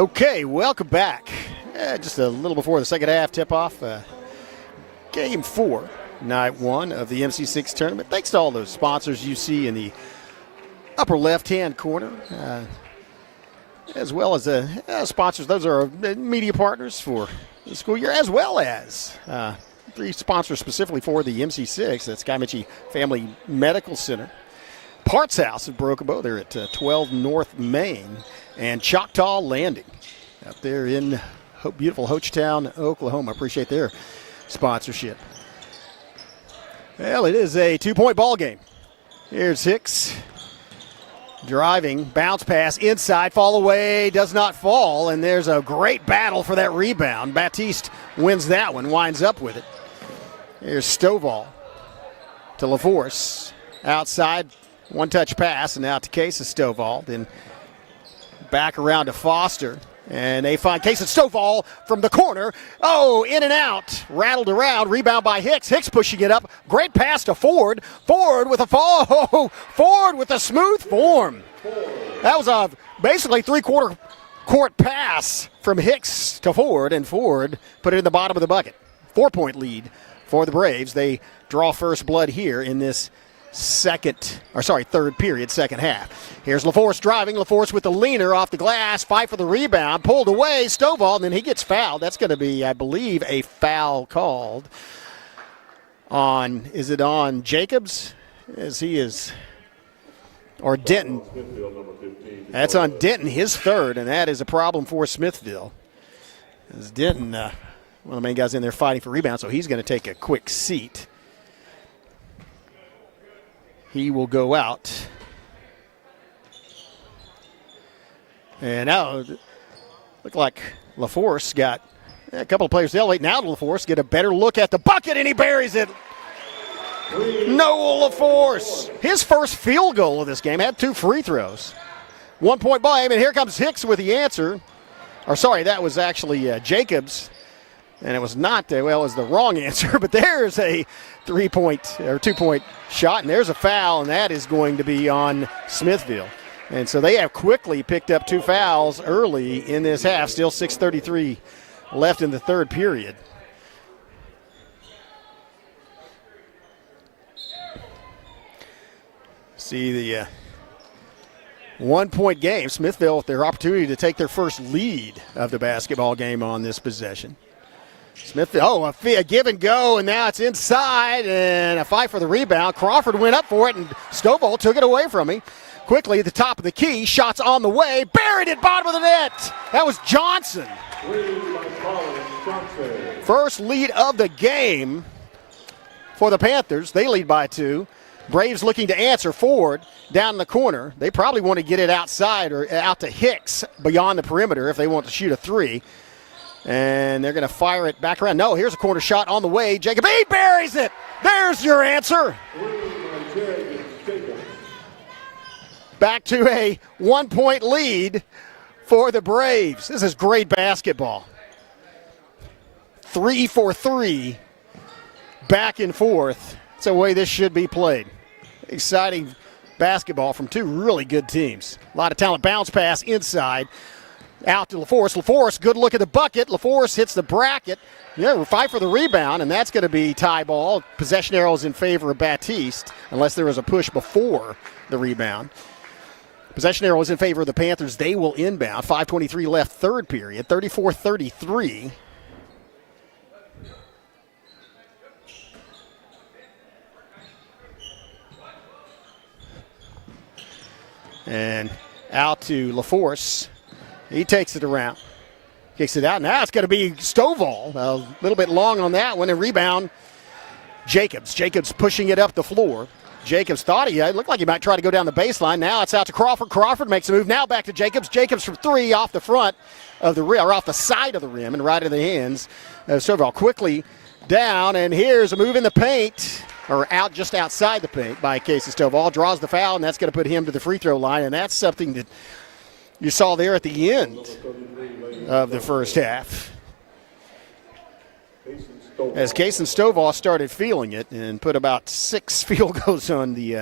Okay, welcome back. Just a little before the second half tip-off. Game 4, night 1 of the MC6 tournament. Thanks to all those sponsors you see in the upper left-hand corner, as well as sponsors. Those are our media partners for the school year, as well as 3 sponsors specifically for the MC6. That's Guy Family Medical Center, Parts House in Broken Bow. They're at 12 North Main, and Choctaw Landing out there in beautiful Hochtown, Oklahoma. Appreciate their sponsorship. Well, it is a 2-point ball game. Here's Hicks driving, bounce pass inside, fall away, does not fall, and there's a great battle for that rebound. Battiest wins that one, winds up with it. Here's Stovall to LaForce, outside, one-touch pass, and out to Case of Stovall. Then back around to Foster, and they find Case of Stovall from the corner. Oh, in and out, rattled around, rebound by Hicks. Hicks pushing it up, great pass to Ford. Ford with a fall, Ford with a smooth form. That was a basically three-quarter court pass from Hicks to Ford, and Ford put it in the bottom of the bucket. 4-point lead for the Braves. They draw first blood here in this third period, second half. Here's LaForce driving. LaForce with the leaner off the glass. Fight for the rebound. Pulled away. Stovall, and then he gets fouled. That's going to be, I believe, a foul called on, is it on Jacobs? As he is, or Denton. That's on Denton, his third, and that is a problem for Smithville. As Denton, one of the main guys in there fighting for rebound, so he's going to take a quick seat. He will go out. And now, look like LaForce got a couple of players elevate. Now LaForce get a better look at the bucket, and he buries it. Noel LaForce, his first field goal of this game, had 2 free throws. 1-point ball game, and here comes Hicks with the answer. Or sorry, that was actually Jacobs. And it was not, it was the wrong answer, but there's a 2-point shot, and there's a foul, and that is going to be on Smithville. And so they have quickly picked up 2 fouls early in this half, still 6:33 left in the third period. See the 1-point game. Smithville with their opportunity to take their first lead of the basketball game on this possession. Smithville, a give and go, and now it's inside, and a fight for the rebound. Crawford went up for it, and Stovall took it away from him. Quickly at the top of the key, shots on the way, buried at bottom of the net. That was Johnson. First lead of the game for the Panthers. They lead by 2. Braves looking to answer. Ford down in the corner. They probably want to get it outside or out to Hicks beyond the perimeter if they want to shoot a 3. And they're going to fire it back around. No, here's a corner shot on the way. Jacob, he buries it. There's your answer. Back to a 1-point lead for the Braves. This is great basketball. 3 for 3, back and forth. That's the way this should be played. Exciting basketball from 2 really good teams. A lot of talent. Bounce pass inside. Out to LaForce. LaForce, good look at the bucket. LaForce hits the bracket. Yeah, we'll fight for the rebound, and that's going to be tie ball. Possession arrows in favor of Battiest, unless there was a push before the rebound. Possession arrows in favor of the Panthers. They will inbound. 5:23 left, third period. 34-33. And out to LaForce. He takes it around, kicks it out. Now it's going to be Stovall. A little bit long on that one. And rebound, Jacobs. Jacobs pushing it up the floor. Jacobs thought it looked like he might try to go down the baseline. Now it's out to Crawford. Crawford makes a move. Now back to Jacobs. Jacobs from 3 off the front of the rim, or off the side of the rim and right in the hands of Stovall. Quickly down, and here's a move in the paint, or out just outside the paint by Casey Stovall. Draws the foul, and that's going to put him to the free throw line, and that's something that you saw there at the end of the first half, as Case and Stovall started feeling it and put about 6 field goals on the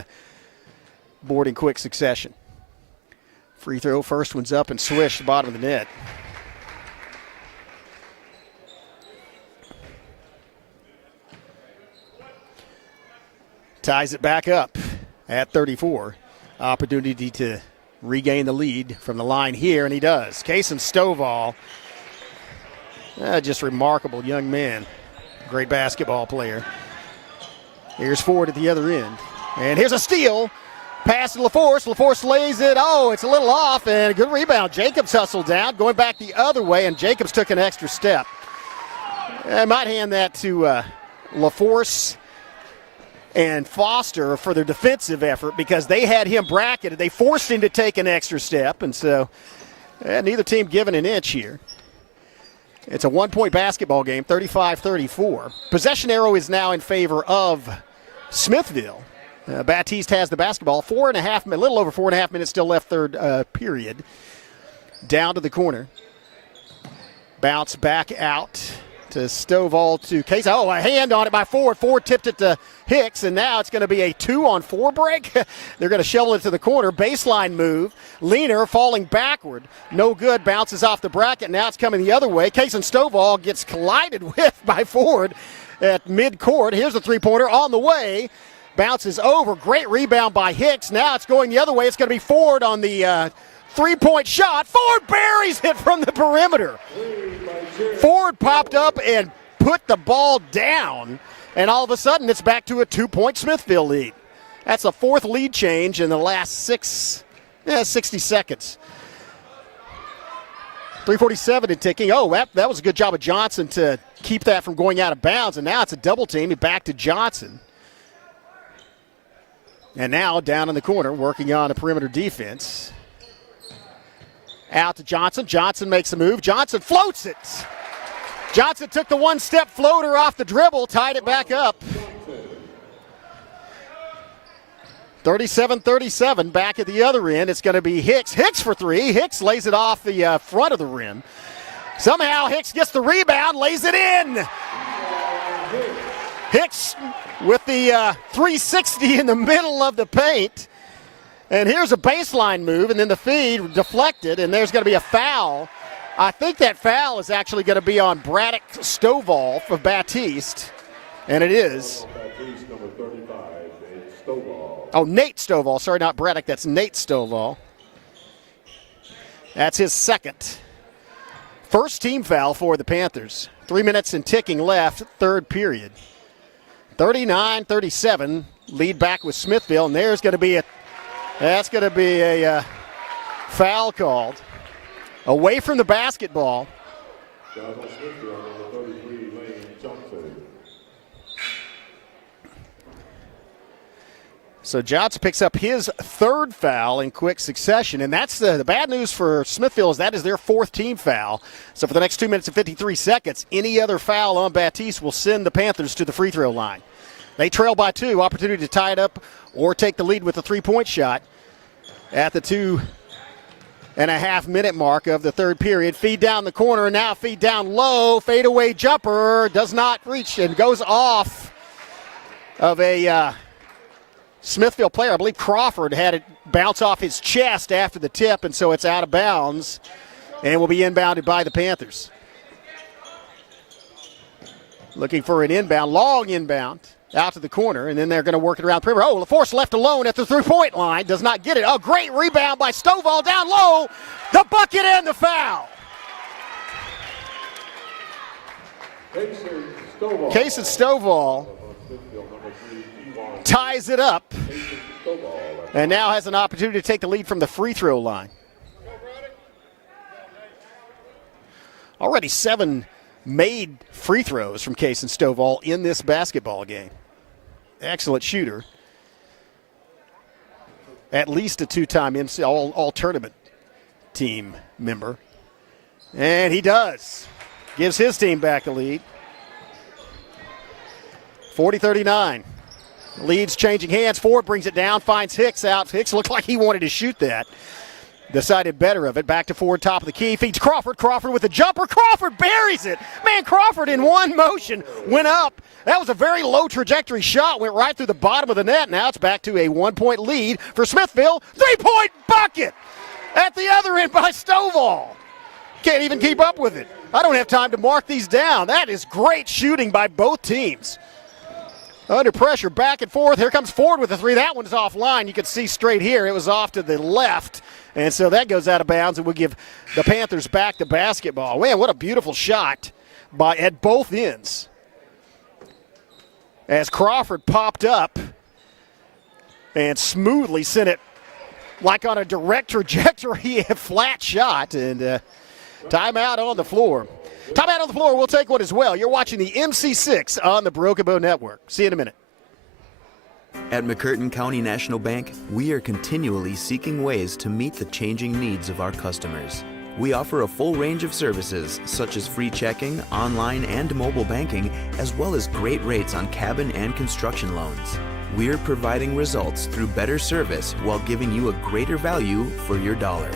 board in quick succession. Free throw, first one's up and swished, bottom of the net. ties it back up at 34. Opportunity to regain the lead from the line here, and he does. Kason Stovall, just remarkable young man. Great basketball player. Here's Ford at the other end. And here's a steal. Pass to LaForce. LaForce lays it. Oh, it's a little off, and a good rebound. Jacobs hustled down, going back the other way, and Jacobs took an extra step. I might hand that to LaForce and Foster for their defensive effort because they had him bracketed. They forced him to take an extra step, and so neither team given an inch here. It's a one-point basketball game, 35-34. Possession arrow is now in favor of Smithville. Battiest has the basketball. A little over 4.5 minutes still left third period. Down to the corner. Bounce back out to Stovall to Case. Oh, a hand on it by Ford. Ford tipped it to Hicks, and now it's going to be a 2-on-4 break. They're going to shovel it to the corner. Baseline move. Leaner falling backward. No good. Bounces off the bracket. Now it's coming the other way. Case and Stovall gets collided with by Ford at midcourt. Here's the three-pointer on the way. Bounces over. Great rebound by Hicks. Now it's going the other way. It's going to be Ford on the three-point shot. Ford buries it from the perimeter. Ford popped up and put the ball down, and all of a sudden it's back to a 2-point Smithville lead. That's a fourth lead change in the last 60 seconds. 3:47 and ticking. Oh, that was a good job of Johnson to keep that from going out of bounds, and now it's a double team. Back to Johnson. And now down in the corner working on a perimeter defense. Out to Johnson. Johnson makes a move. Johnson floats it. Johnson took the one-step floater off the dribble, tied it back up. 37-37, back at the other end. It's going to be Hicks. Hicks for three. Hicks lays it off the front of the rim. Somehow Hicks gets the rebound, lays it in. Hicks with the 360 in the middle of the paint. And here's a baseline move, and then the feed deflected, and there's going to be a foul. I think that foul is actually going to be on Braddock Stovall for Battiest, and it is. Battiest, number 35, Nate Stovall. Oh, Nate Stovall. Sorry, not Braddock. That's Nate Stovall. That's his second. First team foul for the Panthers. 3 minutes and ticking left, third period. 39-37, lead back with Smithville, and there's going to be a foul called. Away from the basketball. So Johnson picks up his third foul in quick succession, and that's the bad news for Smithville is that is their fourth team foul. So for the next 2 minutes and 53 seconds, any other foul on Battiest will send the Panthers to the free throw line. They trail by 2, opportunity to tie it up or take the lead with a three-point shot at the 2.5 minute mark of the third period. Feed down the corner, and now feed down low. Fadeaway jumper does not reach and goes off of a Smithville player. I believe Crawford had it bounce off his chest after the tip, and so it's out of bounds and will be inbounded by the Panthers. Looking for an inbound, long inbound. Out to the corner, and then they're going to work it around the perimeter. Oh, LaForce left alone at the three-point line. Does not get it. Oh, great rebound by Stovall down low. The bucket and the foul. Kason Stovall ties it up and now has an opportunity to take the lead from the free throw line. Already 7 made free throws from Kason Stovall in this basketball game. Excellent shooter. At least a 2-time MC all-tournament team member. And he does. Gives his team back the lead. 40-39. Lead's changing hands. Ford brings it down, finds Hicks out. Hicks looked like he wanted to shoot that. Decided better of it. Back to Ford, top of the key. Feeds Crawford. Crawford with a jumper. Crawford buries it. Man, Crawford in one motion went up. That was a very low trajectory shot. Went right through the bottom of the net. Now it's back to a 1-point lead for Smithville. 3-point bucket at the other end by Stovall. Can't even keep up with it. I don't have time to mark these down. That is great shooting by both teams. Under pressure, back and forth. Here comes Ford with the three. That one's offline. You can see straight here. It was off to the left. And so that goes out of bounds, and we'll give the Panthers back the basketball. Man, what a beautiful shot at both ends. As Crawford popped up and smoothly sent it like on a direct trajectory, a flat shot. And timeout on the floor. Timeout on the floor. We'll take one as well. You're watching the MC6 on the Broken Bow Network. See you in a minute. At McCurtain County National Bank, we are continually seeking ways to meet the changing needs of our customers. We offer a full range of services such as free checking, online and mobile banking, as well as great rates on cabin and construction loans. We're providing results through better service while giving you a greater value for your dollar.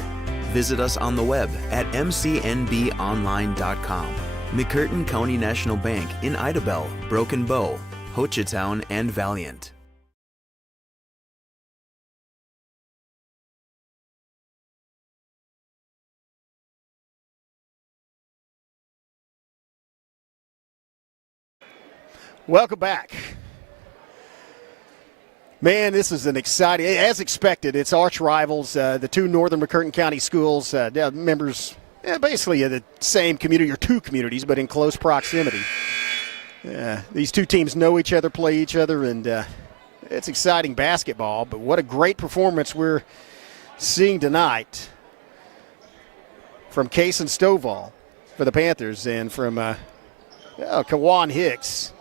Visit us on the web at mcnbonline.com. McCurtain County National Bank in Idabel, Broken Bow, Hochatown, and Valiant. Welcome back. Man, this is an exciting, as expected, it's arch rivals, the two northern McCurtain County schools, members basically of the same community, or two communities, but in close proximity. These two teams know each other, play each other, and it's exciting basketball, but what a great performance we're seeing tonight from Case and Stovall for the Panthers, and from Kawan Hicks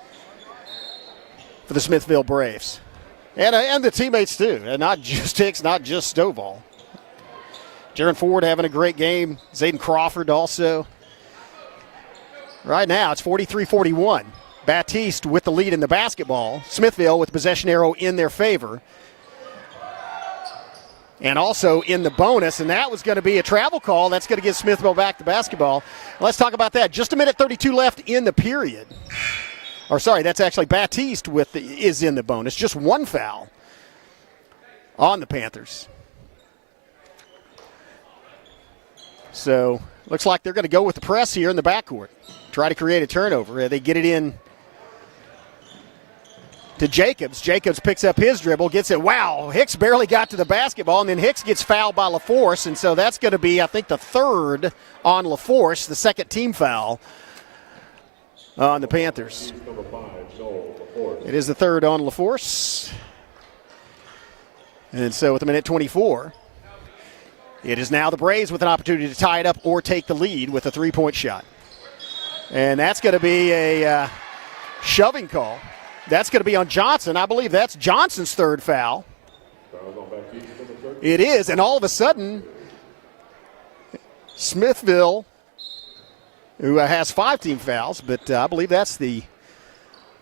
for the Smithville Braves. And the teammates, too. And not just Hicks, not just Stovall. Jaron Ford having a great game. Zayden Crawford also. Right now, it's 43-41. Battiest with the lead in the basketball. Smithville with the possession arrow in their favor. And also in the bonus, and that was going to be a travel call. That's going to give Smithville back the basketball. Let's talk about that. Just a minute 32 left in the period. Or sorry, that's actually Battiest is in the bonus. Just one foul on the Panthers. So looks like they're going to go with the press here in the backcourt. Try to create a turnover. They get it in to Jacobs. Jacobs picks up his dribble, gets it. Wow, Hicks barely got to the basketball, and then Hicks gets fouled by LaForce, and so that's going to be, I think, the third on LaForce, the second team foul on the Panthers. It is the third on LaForce. And so with a minute 24, it is now the Braves with an opportunity to tie it up or take the lead with a three-point shot. And that's going to be a shoving call. That's going to be on Johnson. I believe that's Johnson's third foul. It is, and all of a sudden, Smithville, who has 5 team fouls, but I believe that's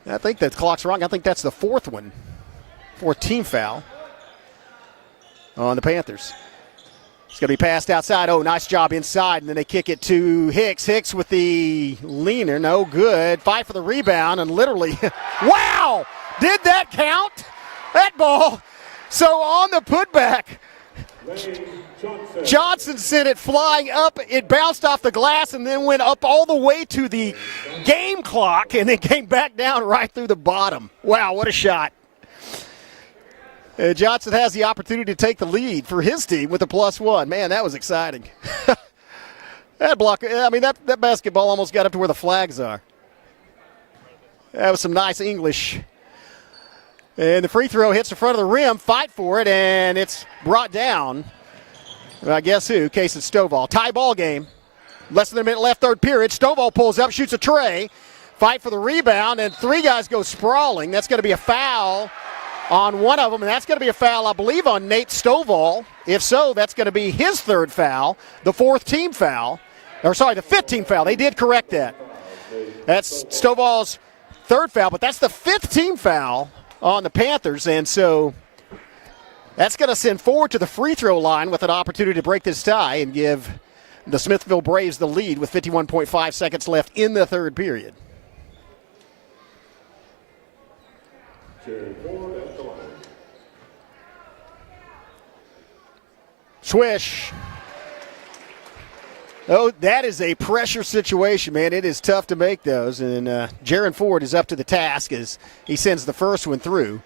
I think the clock's wrong. I think that's the fourth team foul on the Panthers. It's going to be passed outside. Oh, nice job inside, and then they kick it to Hicks. Hicks with the leaner, no good. Fight for the rebound, and literally, wow! Did that count? That ball. So on the putback, Johnson sent it flying up. It bounced off the glass and then went up all the way to the game clock and then came back down right through the bottom. Wow, what a shot. Johnson has the opportunity to take the lead for his team with a +1. Man, that was exciting. That block, I mean, that basketball almost got up to where the flags are. That was some nice English. And the free throw hits the front of the rim, fight for it, and it's brought down. I guess who? Case and Stovall. Tie ball game. Less than a minute left, third period. Stovall pulls up, shoots a tray. Fight for the rebound, and 3 guys go sprawling. That's going to be a foul on one of them, and that's going to be a foul, I believe, on Nate Stovall. If so, that's going to be his third foul, the fourth team foul. Or sorry, the 5th team foul. They did correct that. That's Stovall's third foul, but that's the 5th team foul on the Panthers, and so that's going to send Ford to the free throw line with an opportunity to break this tie and give the Smithville Braves the lead with 51.5 seconds left in the third period. Swish. Oh, that is a pressure situation, man. It is tough to make those. And Jaron Ford is up to the task as he sends the first one through.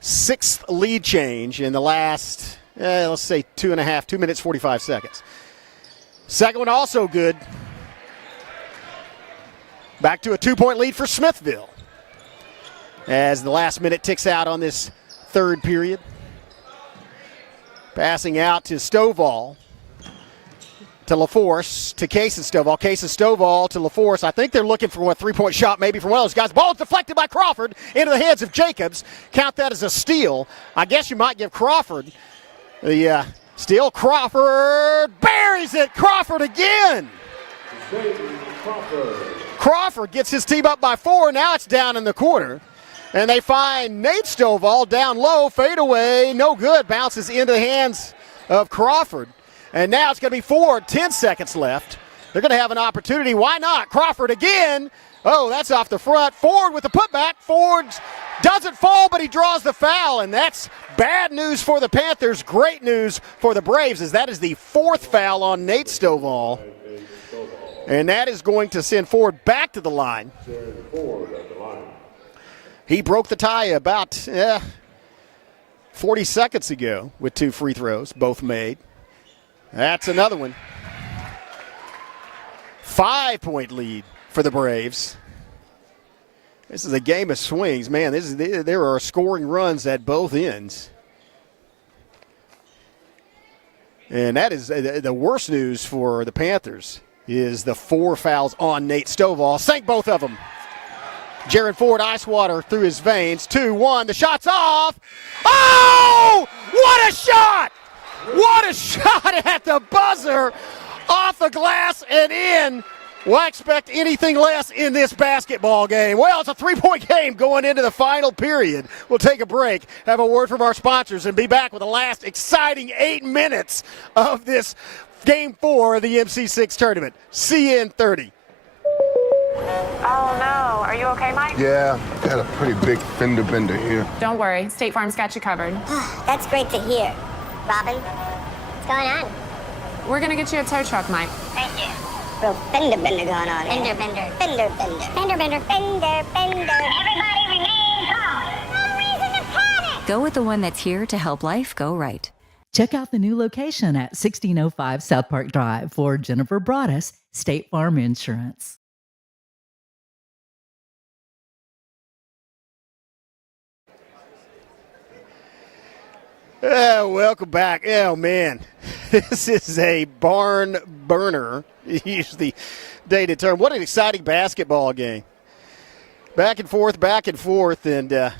6th lead change in the last, let's say 2 minutes, 45 seconds. Second one also good. Back to a 2-point lead for Smithville as the last minute ticks out on this third period. Passing out to Stovall. To LaForce, to Case and Stovall. Case and Stovall to LaForce. I think they're looking for a 3-point shot maybe from one of those guys. Ball deflected by Crawford into the hands of Jacobs. Count that as a steal. I guess you might give Crawford the steal. Crawford buries it. Crawford again. Crawford gets his team up by 4. Now it's down in the corner. And they find Nate Stovall down low. Fadeaway, no good. Bounces into the hands of Crawford. And now it's going to be Ford, 10 seconds left. They're going to have an opportunity. Why not? Crawford again. Oh, that's off the front. Ford with the putback. Ford doesn't fall, but he draws the foul. And that's bad news for the Panthers. Great news for the Braves, as that is the 4th foul on Nate Stovall. And that is going to send Ford back to the line. He broke the tie about 40 seconds ago with 2 free throws, both made. That's another one. 5-point lead for the Braves. This is a game of swings. Man, there are scoring runs at both ends. And that is the worst news for the Panthers is the 4 fouls on Nate Stovall. Sank both of them. Jaron Ford, ice water through his veins. 2-1, the shot's off. Oh, what a shot! What a shot at the buzzer, off the glass and in. Well, I expect anything less in this basketball game. Well, it's a 3-point game going into the final period. We'll take a break, have a word from our sponsors, and be back with the last exciting 8 minutes of this Game 4 of the MC6 tournament. See you in 30. Oh, no. Are you okay, Mike? Yeah, got a pretty big fender bender here. Don't worry. State Farm's got you covered. That's great to hear. Robin, what's going on? We're going to get you a tow truck, Mike. Thank you. Real fender bender going on. Fender bender. Fender bender. Fender bender. Fender bender. Everybody remain calm. No reason to panic. Go with the one that's here to help life go right. Check out the new location at 1605 South Park Drive for Jennifer Broaddus, State Farm Insurance. Welcome back. Oh, man. This is a barn burner. Use the dated term. What an exciting basketball game. Back and forth. And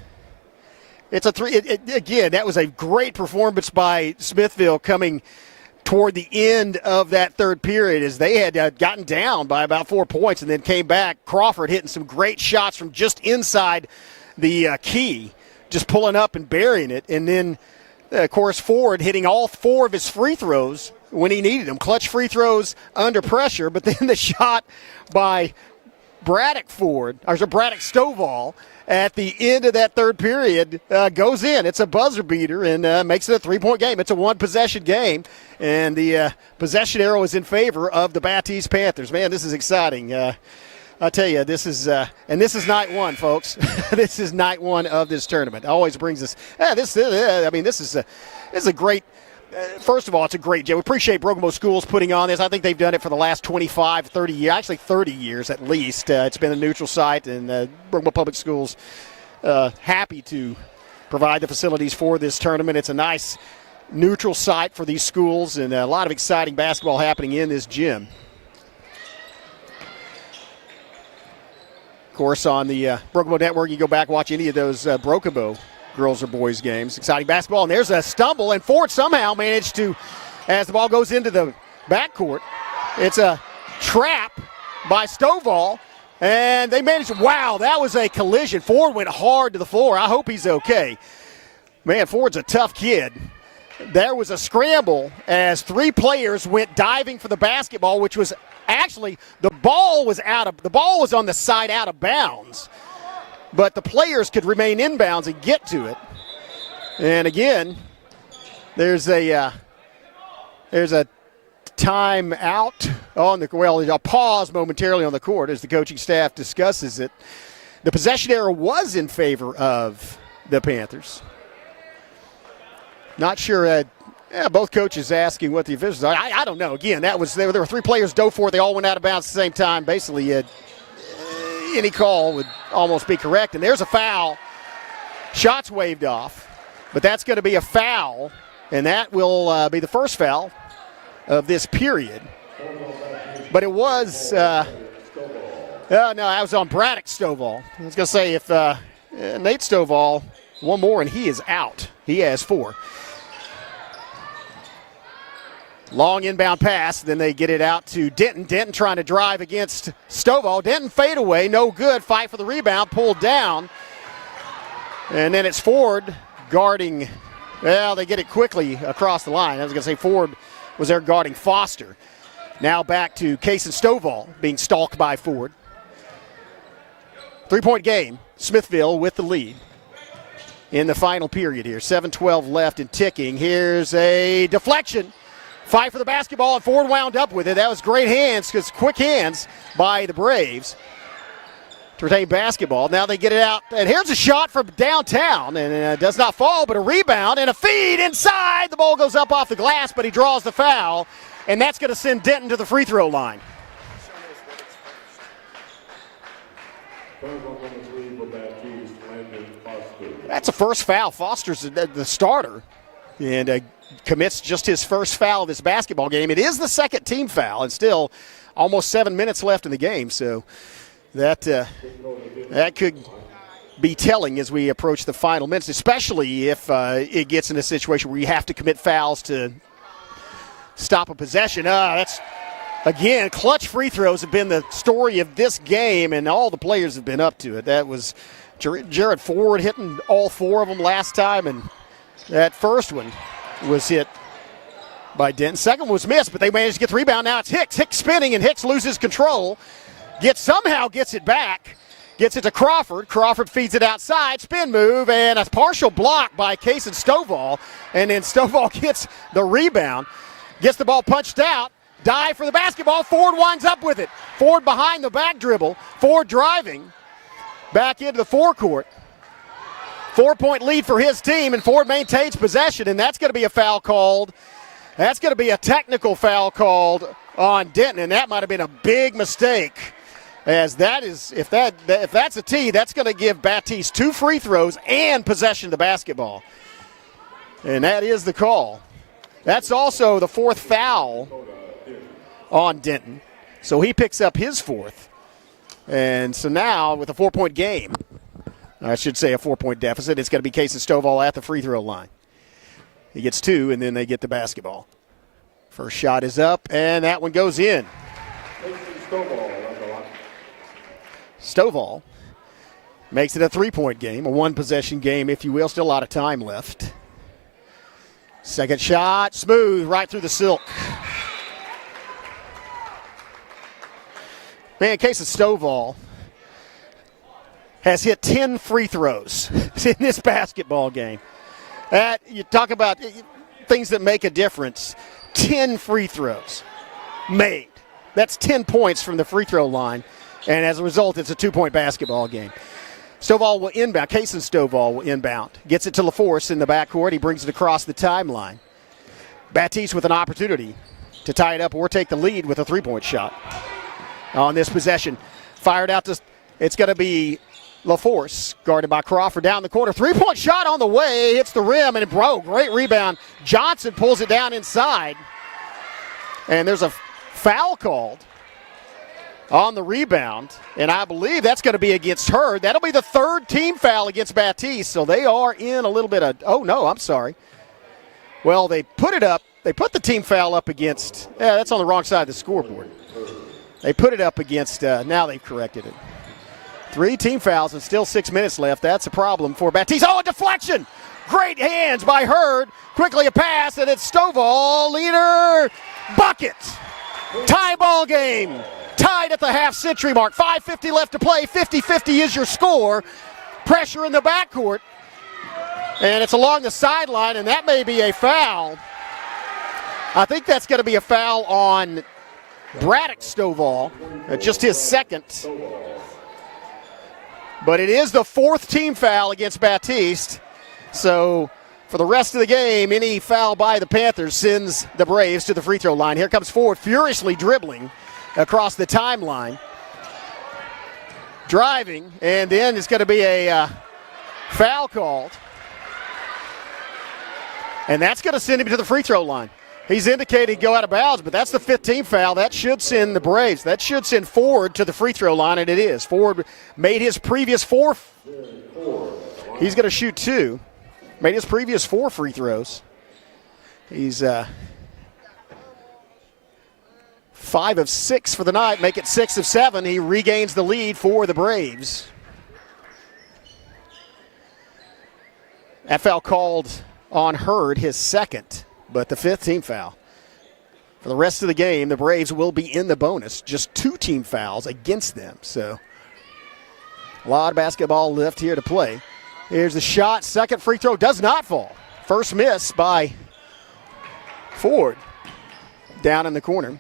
it's a 3. Again, that was a great performance by Smithville coming toward the end of that third period as they had gotten down by about 4 points and then came back. Crawford hitting some great shots from just inside the key, just pulling up and burying it. And then, of course, Ford hitting all 4 of his free throws when he needed them. Clutch free throws under pressure, but then the shot by Braddock Stovall at the end of that third period goes in. It's a buzzer beater and makes it a 3-point game. It's a 1-possession game, and the possession arrow is in favor of the Battiest Panthers. Man, this is exciting. I tell you, this is night 1, folks. This is night 1 of this tournament. It always brings us. This is a great. First of all, it's a great job. We appreciate Broken Bow Schools putting on this. I think they've done it for the last 25, 30 years, actually 30 years at least. It's been a neutral site, and Broken Bow Public Schools happy to provide the facilities for this tournament. It's a nice neutral site for these schools, and a lot of exciting basketball happening in this gym. Of course, on the Broken Bow Network, you go back watch any of those Broken Bow girls or boys games. Exciting basketball, and there's a stumble, and Ford somehow managed to, as the ball goes into the backcourt, it's a trap by Stovall, and they managed. Wow, that was a collision. Ford went hard to the floor. I hope he's okay. Man, Ford's a tough kid. There was a scramble as 3 players went diving for the basketball, which was actually the ball was on the side out of bounds, but the players could remain inbounds and get to it. And again, there's a time out on the, well, a pause momentarily on the court as the coaching staff discusses it. The possession error was in favor of the Panthers. Not sure. Both coaches asking what the officials are. I don't know. Again, there were 3 players dove for it. They all went out of bounds at the same time. Basically, any call would almost be correct. And there's a foul. Shots waved off. But that's going to be a foul, and that will be the first foul of this period. But it was, no, that was on Braddock Stovall. I was going to say if Nate Stovall, one more, and he is out. He has 4. Long inbound pass, then they get it out to Denton. Denton trying to drive against Stovall. Denton fade away, no good. Fight for the rebound, pulled down. And then it's Ford guarding. Well, they get it quickly across the line. I was going to say Ford was there guarding Foster. Now back to Case and Stovall being stalked by Ford. 3-point game. Smithville with the lead in the final period here. 7:12 left and ticking. Here's a deflection. Fight for the basketball, and Ford wound up with it. That was great hands, because quick hands by the Braves to retain basketball. Now they get it out, and here's a shot from downtown, and it does not fall, but a rebound and a feed inside. The ball goes up off the glass, but he draws the foul, and that's going to send Denton to the free throw line. That's a first foul. Foster's the starter, and commits just his first foul of this basketball game. It is the second team foul, and still almost 7 minutes left in the game, so that could be telling as we approach the final minutes, especially if it gets in a situation where you have to commit fouls to stop a possession. That's, again, clutch free throws have been the story of this game, and all the players have been up to it. That was Jared Ford hitting all 4 of them last time, and that first one was hit by Denton. Second one was missed, but they managed to get the rebound. Now it's Hicks. Hicks spinning, and Hicks loses control. Somehow gets it back. Gets it to Crawford. Crawford feeds it outside. Spin move, and a partial block by Case and Stovall. And then Stovall gets the rebound. Gets the ball punched out. Dive for the basketball. Ford winds up with it. Ford behind the back dribble. Ford driving back into the forecourt. 4-point lead for his team, and Ford maintains possession, and that's going to be a foul called. That's going to be a technical foul called on Denton, and that might have been a big mistake, as that is, if that's a T, that's going to give Battiest 2 free throws and possession of the basketball. And that is the call. That's also the 4th foul on Denton, so he picks up his 4th. And so now with a 4-point game, I should say a 4-point deficit, it's going to be Case and Stovall at the free throw line. He gets 2, and then they get the basketball. First shot is up, and that one goes in. Stovall makes it a 3-point game, a 1-possession game, if you will. Still a lot of time left. Second shot, smooth, right through the silk. Man, Case and Stovall has hit 10 free throws in this basketball game. You talk about things that make a difference. 10 free throws made. That's 10 points from the free throw line, and as a result, it's a 2-point basketball game. Stovall will inbound. Case and Stovall will inbound. Gets it to LaForce in the backcourt. He brings it across the timeline. Battiest with an opportunity to tie it up or take the lead with a 3-point shot on this possession. Fired out to, it's going to be LaForce, guarded by Crawford down the corner. 3-point shot on the way, hits the rim, and great rebound. Johnson pulls it down inside. And there's a foul called on the rebound, and I believe that's going to be against Hurd. That'll be the 3rd team foul against Battiest, so they are in a little bit of, oh no, I'm sorry. Well, they put it up, they put the team foul up against, that's on the wrong side of the scoreboard. They put it up against, now they've corrected it. 3 team fouls and still 6 minutes left. That's a problem for Battiest. Oh, a deflection! Great hands by Hurd. Quickly a pass, and it's Stovall. Leader, bucket. Tie ball game. Tied at the half-century mark. 5:50 left to play. 50-50 is your score. Pressure in the backcourt. And it's along the sideline, and that may be a foul. I think that's going to be a foul on Braddock Stovall, just his second. But it is the fourth team foul against Battiest. So for the rest of the game, any foul by the Panthers sends the Braves to the free throw line. Here comes Ford furiously dribbling across the timeline. Driving, and then it's going to be a foul called. And that's going to send him to the free throw line. He's indicated go out of bounds, but that's the 15th foul. That should send the Braves. That should send Ford to the free throw line, and it is. Ford made his previous 4. He's going to shoot 2. Made his previous 4 free throws. He's 5 of 6 for the night, make it 6 of 7. He regains the lead for the Braves. That foul called on Hurd, his second, but the 5th team foul. For the rest of the game, the Braves will be in the bonus. Just 2 team fouls against them. So a lot of basketball left here to play. Here's the shot. Second free throw does not fall. First miss by Ford down in the corner.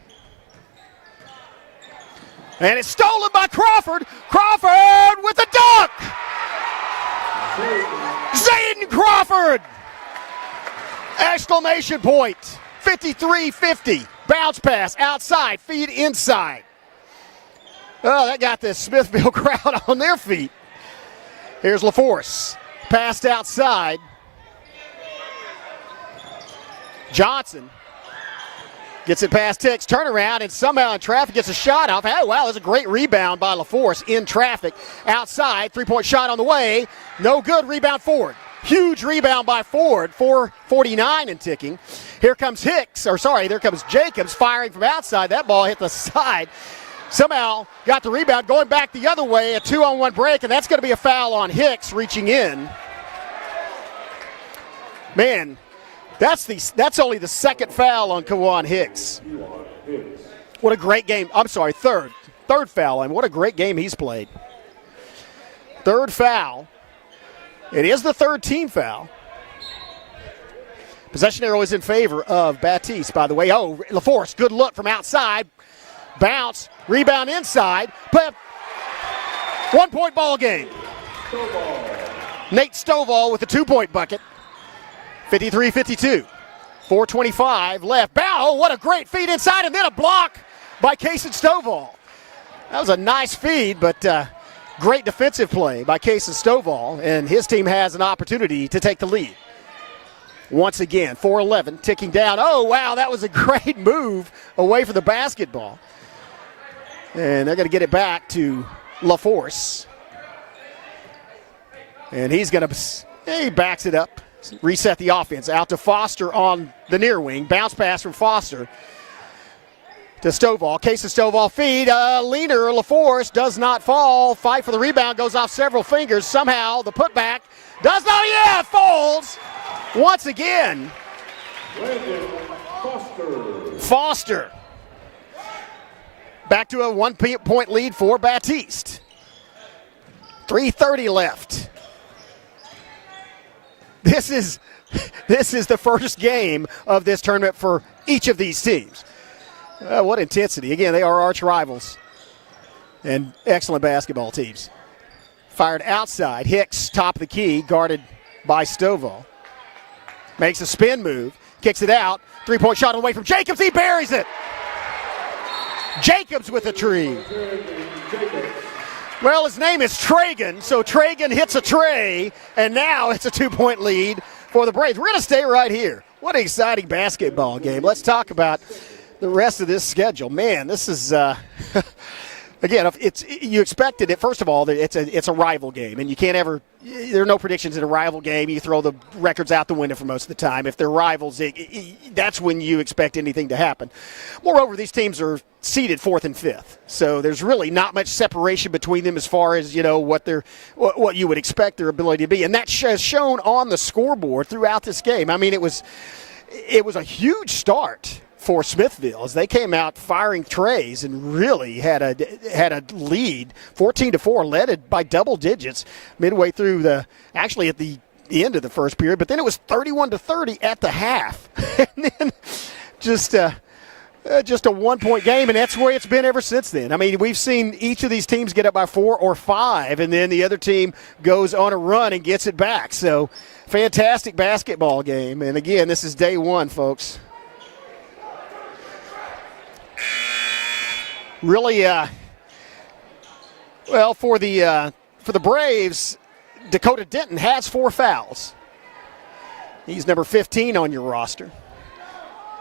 And it's stolen by Crawford. Crawford with a dunk. Zayden Crawford. Exclamation point. 53-50. Bounce pass outside. Feed inside. Oh, that got the Smithville crowd on their feet. Here's LaForce. Passed outside. Johnson gets it past Ticks. Turnaround, and somehow in traffic gets a shot off. Oh, wow, that's a great rebound by LaForce in traffic. Outside, three-point shot on the way. No good, rebound Ford. Huge rebound by Ford, 4:49 and ticking. Here comes there comes Jacobs firing from outside. That ball hit the side. Somehow got the rebound, going back the other way, a 2-on-1 break, and that's going to be a foul on Hicks reaching in. Man, that's only the second foul on Kawan Hicks. What a great game. I'm sorry, third foul. I mean, what a great game he's played. Third foul. It is the third team foul. Possession arrow is in favor of Battiest, by the way. Oh, LaForce, good look from outside. Bounce, rebound inside. 1-point ball game. Nate Stovall with the 2-point bucket. 53-52. 4:25 left. Oh, what a great feed inside, and then a block by Cason Stovall. That was a nice feed, but great defensive play by Cason Stovall, and his team has an opportunity to take the lead. Once again, 4:11 ticking down. Oh, wow, that was a great move away from the basketball. And they're going to get it back to LaForce. And he backs it up. Reset the offense. Out to Foster on the near wing. Bounce pass from Foster to Stovall. Cason Stovall feed. Leaner, LaForce does not fall. Fight for the rebound. Goes off several fingers. Somehow the putback does not. Yeah, falls. Once again. Foster. Back to a 1-point lead for Battiest. 3:30 left. This is the first game of this tournament for each of these teams. What intensity. Again, they are arch rivals and excellent basketball teams. Fired outside. Hicks, top of the key, guarded by Stovall. Makes a spin move, kicks it out. 3-point shot away from Jacobs. He buries it. Jacobs with a tree. Well, his name is Tragan, so Tragan hits a tray, and now it's a 2-point lead for the Braves. We're going to stay right here. What an exciting basketball game. Let's talk about the rest of this schedule. Man, this is again, you expected it. First of all, it's a rival game, and you can't ever. There are no predictions in a rival game. You throw the records out the window for most of the time. If they're rivals, that's when you expect anything to happen. Moreover, these teams are seeded 4th and 5th, so there's really not much separation between them as far as what you would expect their ability to be, and that has shown on the scoreboard throughout this game. I mean, it was a huge start for Smithville as they came out firing trays and really had a lead, 14-4, led it by double digits midway through at the end of the first period, but then it was 31-30 at the half. And then just a 1-point game, and that's where it's been ever since then. I mean, we've seen each of these teams get up by 4 or 5, and then the other team goes on a run and gets it back. So, fantastic basketball game. And, again, this is day 1, folks. Really, well, for the Braves, Dakota Denton has 4 fouls. He's number 15 on your roster.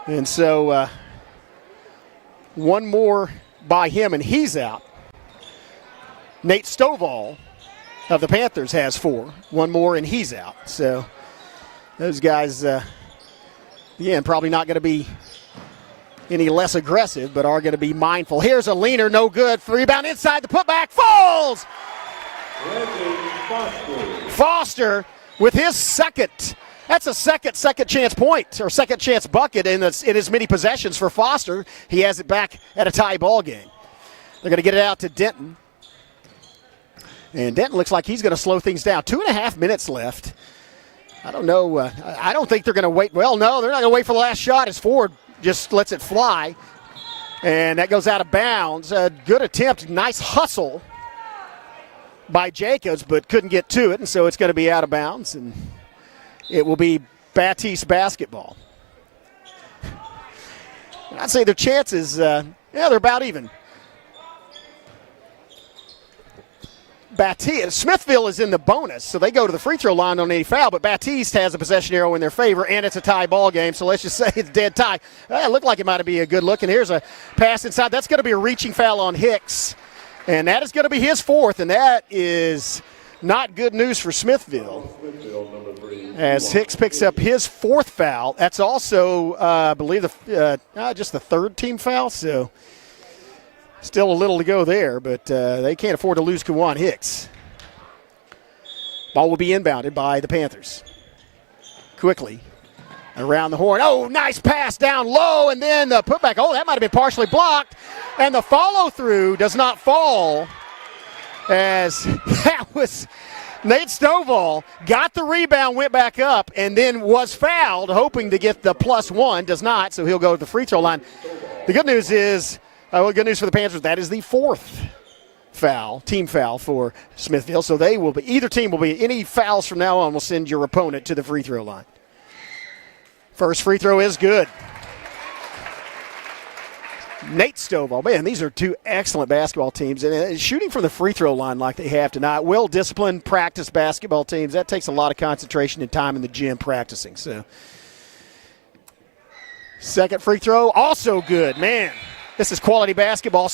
And so one more by him, and he's out. Nate Stovall of the Panthers has 4. One more, and he's out. So those guys, again, probably not going to be any less aggressive, but are going to be mindful. Here's a leaner, no good. Rebound inside, the putback falls. Foster with his second. That's a second chance point or second chance bucket in as many possessions for Foster. He has it back at a tie ball game. They're going to get it out to Denton. And Denton looks like he's going to slow things down. 2.5 minutes left. I don't know. I don't think they're going to wait. Well, no, they're not going to wait for the last shot. As Ford just lets it fly. And that goes out of bounds. A good attempt. Nice hustle by Jacobs, but couldn't get to it. And so it's going to be out of bounds. And it will be Battiest basketball. I'd say their chances, they're about even. Battiest, Smithville is in the bonus, so they go to the free throw line on any foul, but Battiest has a possession arrow in their favor, and it's a tie ball game, so let's just say it's dead tie. It looked like it might be a good look, and here's a pass inside. That's going to be a reaching foul on Hicks, and that is going to be his 4th, and that is not good news for Smithville, as Hicks picks up his 4th foul. That's also, I believe, just the 3rd team foul, so still a little to go there, but they can't afford to lose Kawan Hicks. Ball will be inbounded by the Panthers. Quickly around the horn. Oh, nice pass down low, and then the putback. Oh, that might have been partially blocked, and the follow-through does not fall, as that was Nate Stovall got the rebound, went back up, and then was fouled, hoping to get the +1. Does not, so he'll go to the free throw line. The good news is, good news for the Panthers, that is the 4th foul, team foul for Smithville. So they will be, either team will be, any fouls from now on will send your opponent to the free throw line. First free throw is good. Nate Stovall, man, these are 2 excellent basketball teams. And shooting from the free throw line like they have tonight, well-disciplined, practiced basketball teams, that takes a lot of concentration and time in the gym practicing. So, second free throw, also good, man. This is quality basketball.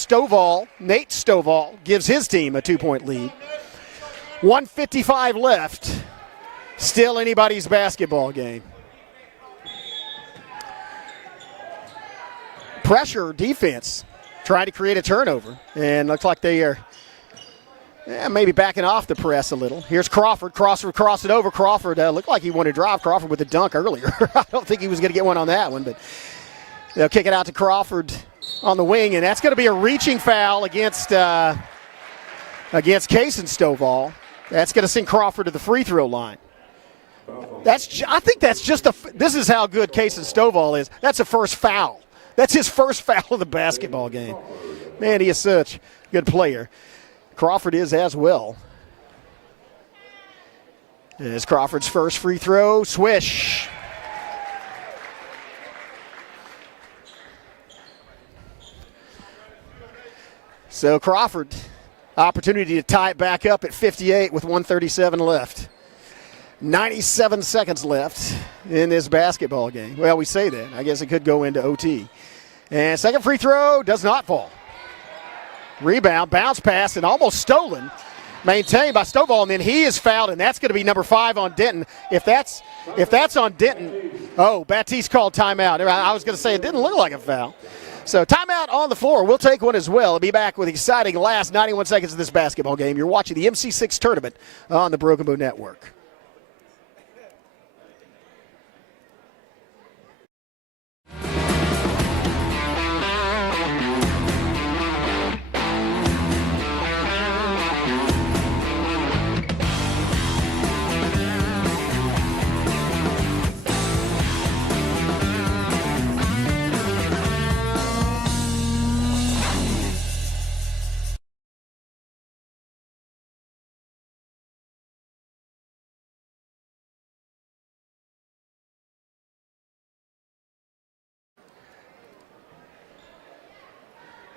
Nate Stovall gives his team a 2-point lead. 1:55 left. Still anybody's basketball game. Pressure defense trying to create a turnover. And looks like they are maybe backing off the press a little. Here's Crawford. Crawford cross it over. Crawford looked like he wanted to drive Crawford with a dunk earlier. I don't think he was going to get one on that one, but they'll kick it out to Crawford on the wing, and that's going to be a reaching foul against Case and Stovall. That's going to send Crawford to the free throw line. I think that's just this is how good Case and Stovall is. That's a first foul. That's his first foul of the basketball game. Man, he is such a good player. Crawford is as well. As Crawford's first free throw, swish. So Crawford, opportunity to tie it back up at 58 with 1:37 left. 97 seconds left in this basketball game. Well, we say that. I guess it could go into OT. And second free throw does not fall. Rebound, bounce pass, and almost stolen. Maintained by Stovall, and then he is fouled, and that's going to be number 5 on Denton. If that's on Denton, Battiest called timeout. I was going to say it didn't look like a foul. So timeout on the floor. We'll take one as well. We'll be back with exciting last 91 seconds of this basketball game. You're watching the MC6 tournament on the Broken Bow Network.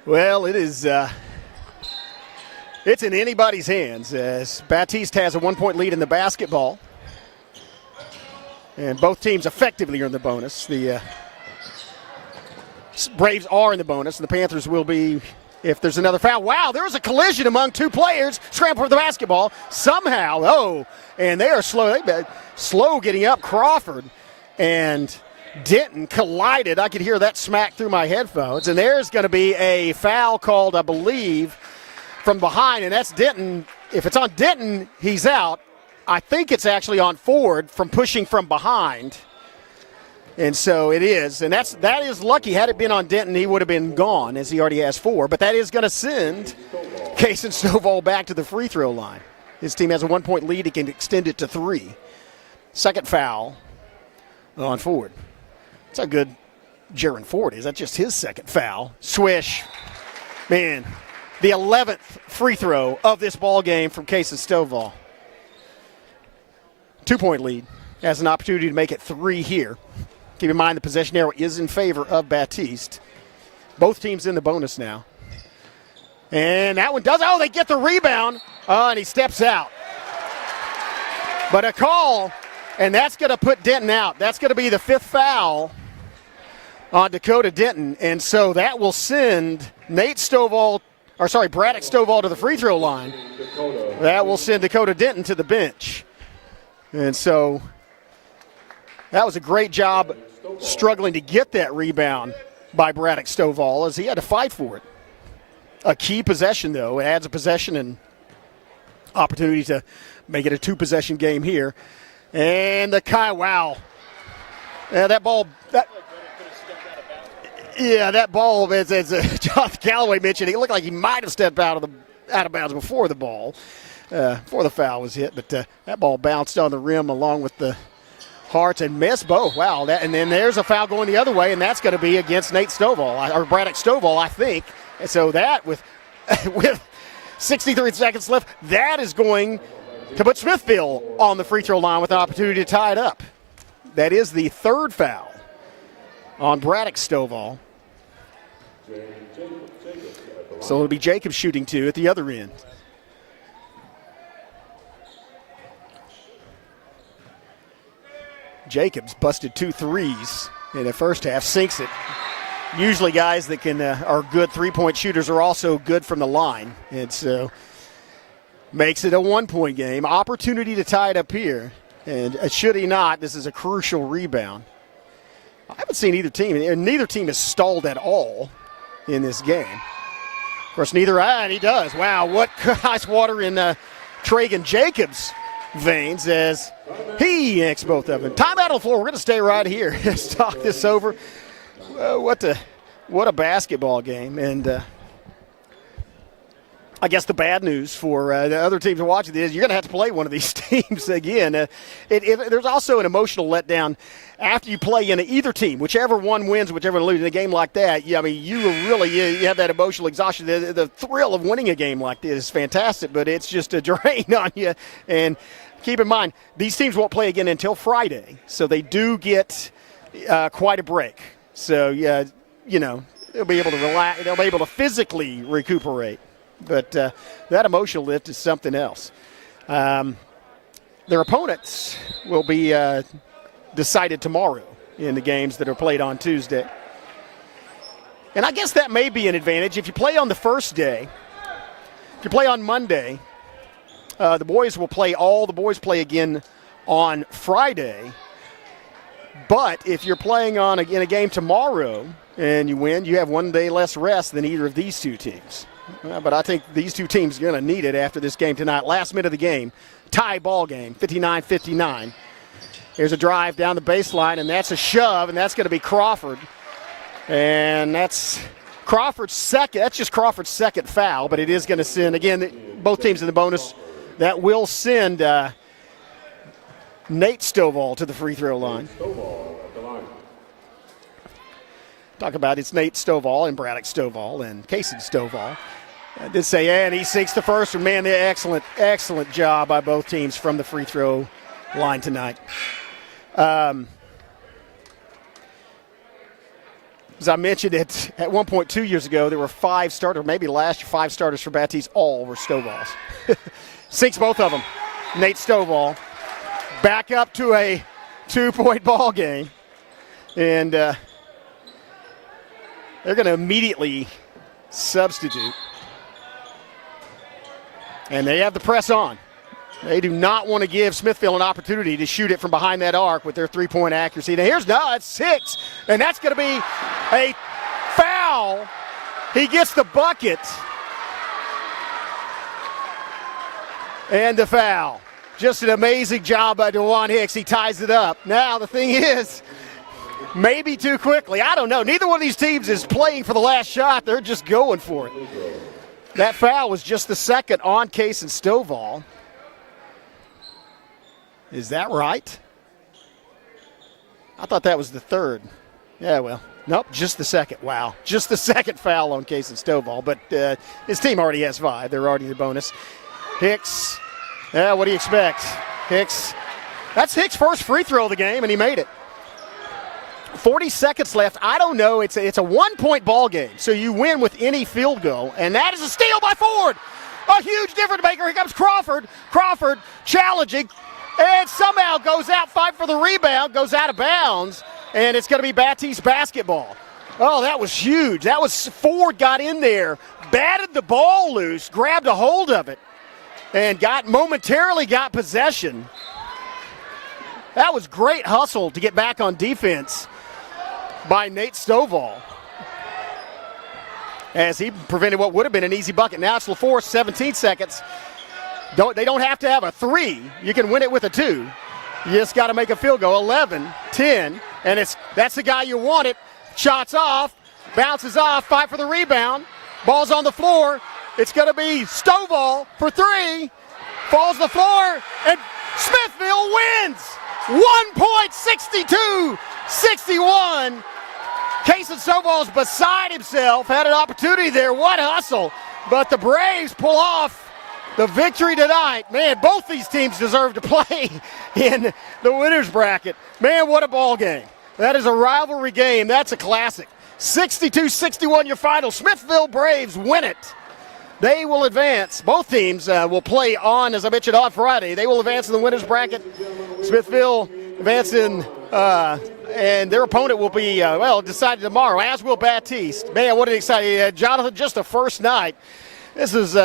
Well, it is. It's in anybody's hands as Battiest has a 1-point lead in the basketball. And both teams effectively are in the bonus. The Braves are in the bonus, and the Panthers will be if there's another foul. Wow, there was a collision among two players. Scramble for the basketball. Somehow, and they are slow. They've been slow getting up. Crawford and Denton collided. I could hear that smack through my headphones. And there's going to be a foul called, I believe, from behind, and that's Denton. If it's on Denton, he's out. I think it's actually on Ford from pushing from behind. And so it is. And that is lucky. Had it been on Denton, he would have been gone, as he already has 4. But that is going to send Case and Stovall back to the free throw line. His team has a 1-point lead. He can extend it to 3. Second foul on Ford. That's how good Jaron Ford is. That's just his second foul. Swish. Man, the 11th free throw of this ball game from Case and Stovall. 2-point lead. Has an opportunity to make it 3 here. Keep in mind the possession arrow is in favor of Battiest. Both teams in the bonus now. And that one does. Oh, they get the rebound. And he steps out. But a call, and that's going to put Denton out. That's going to be the 5th foul on Dakota Denton. And so that will send Braddock Stovall to the free throw line. That will send Dakota Denton to the bench. And so that was a great job struggling to get that rebound by Braddock Stovall as he had to fight for it. A key possession, though. It adds a possession and opportunity to make it a 2-possession game here. And the wow. Yeah, that ball. That ball, as Jonathan Callaway mentioned, it looked like he might have stepped out of bounds before the ball, before the foul was hit. But that ball bounced on the rim along with the Hearts and missed both. Wow, and then there's a foul going the other way, and that's going to be against Nate Stovall, or Braddock Stovall, I think. And so that, with 63 seconds left, that is going to put Smithville on the free throw line with an opportunity to tie it up. That is the 3rd foul on Braddock Stovall. So it'll be Jacobs shooting 2 at the other end. Jacobs busted 2 threes in the first half, sinks it. Usually guys that are good 3-point shooters are also good from the line. And so makes it a 1-point game. Opportunity to tie it up here. And should he not, this is a crucial rebound. I haven't seen either team, and neither team has stalled at all in this game. Of course, and he does. Wow, what ice water in Tragan Jacobs' veins as he yanks both of them. Timeout on the floor. We're going to stay right here. Let's talk this over. What a basketball game. And I guess the bad news for the other teams watching this is you're going to have to play one of these teams again. There's also an emotional letdown after you play in either team, whichever one wins, whichever one loses in a game like that. You have that emotional exhaustion. The thrill of winning a game like this is fantastic, but it's just a drain on you. And keep in mind, these teams won't play again until Friday, so they do get quite a break. So, they'll be able to relax. They'll be able to physically recuperate. But that emotional lift is something else. Their opponents will be decided tomorrow in the games that are played on Tuesday. And I guess that may be an advantage. If you play on the first day, if you play on Monday, the boys play again on Friday. But if you're playing in a game tomorrow and you win, you have 1 day less rest than either of these two teams. But I think these two teams are going to need it after this game tonight. Last minute of the game, tie ball game, 59-59. Here's a drive down the baseline, and that's a shove, and that's going to be Crawford. And that's Crawford's second. That's just Crawford's second foul, but it is going to send, again, both teams in the bonus. That will send Nate Stovall to the free throw line. Talk about it's Nate Stovall and Braddock Stovall and Casey Stovall. I did say, and he sinks the first one. Man, excellent job by both teams from the free throw line tonight. As I mentioned it at one point 2 years ago, there were 5 starters, maybe last year 5 starters for Battiest. All were Stovall's. Sinks both of them. Nate Stovall back up to a 2-point ball game. And they're going to immediately substitute. And they have the press on. They do not want to give Smithville an opportunity to shoot it from behind that arc with their 3-point accuracy. Now it's 6, and that's going to be a foul. He gets the bucket. And the foul. Just an amazing job by DeJuan Hicks. He ties it up. Now the thing is, maybe too quickly. I don't know. Neither one of these teams is playing for the last shot. They're just going for it. That foul was just the second on Case and Stovall. Is that right? I thought that was the third. Yeah, well, nope, just the second. Wow, just the second foul on Case and Stovall. But his team already has 5. They're already in the bonus. Hicks, what do you expect? Hicks, that's Hicks' first free throw of the game, and he made it. 40 seconds left. I don't know. It's a 1-point ball game, so you win with any field goal, and that is a steal by Ford. A huge difference maker. Here comes Crawford. Crawford challenging. And somehow goes out, fight for the rebound, goes out of bounds, and it's going to be Battiest basketball. Oh, that was huge. That was Ford got in there, batted the ball loose, grabbed a hold of it, and momentarily got possession. That was great hustle to get back on defense by Nate Stovall, as he prevented what would have been an easy bucket. Now it's LaForce, 17 seconds. They don't have to have a 3. You can win it with a 2. You just got to make a field goal. 11, 10, and that's the guy you want it. Shots off, bounces off, fight for the rebound. Ball's on the floor. It's going to be Stovall for 3. Falls to the floor, and Smithville wins. 1 point, 62-61. Case and Stovall's beside himself. Had an opportunity there. What hustle. But the Braves pull off the victory tonight. Man, both these teams deserve to play in the winner's bracket. Man, what a ball game. That is a rivalry game. That's a classic. 62-61 your final. Smithville Braves win it. They will advance. Both teams will play on, as I mentioned, on Friday. They will advance in the winner's bracket. Smithville advancing, and their opponent will be, decided tomorrow, as will Battiest. Man, what an exciting, Jonathan, just the first night. This is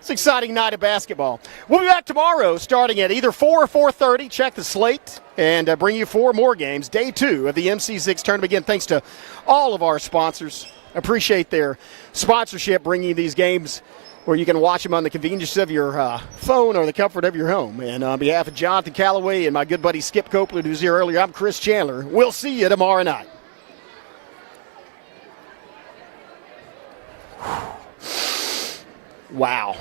it's an exciting night of basketball. We'll be back tomorrow starting at either 4 or 4:30. Check the slate and bring you 4 more games. Day 2 of the MC6 tournament. Again, thanks to all of our sponsors. Appreciate their sponsorship, bringing these games where you can watch them on the convenience of your phone or the comfort of your home. And on behalf of Jonathan Callaway and my good buddy Skip Copeland, who was here earlier, I'm Chris Chandler. We'll see you tomorrow night. Wow.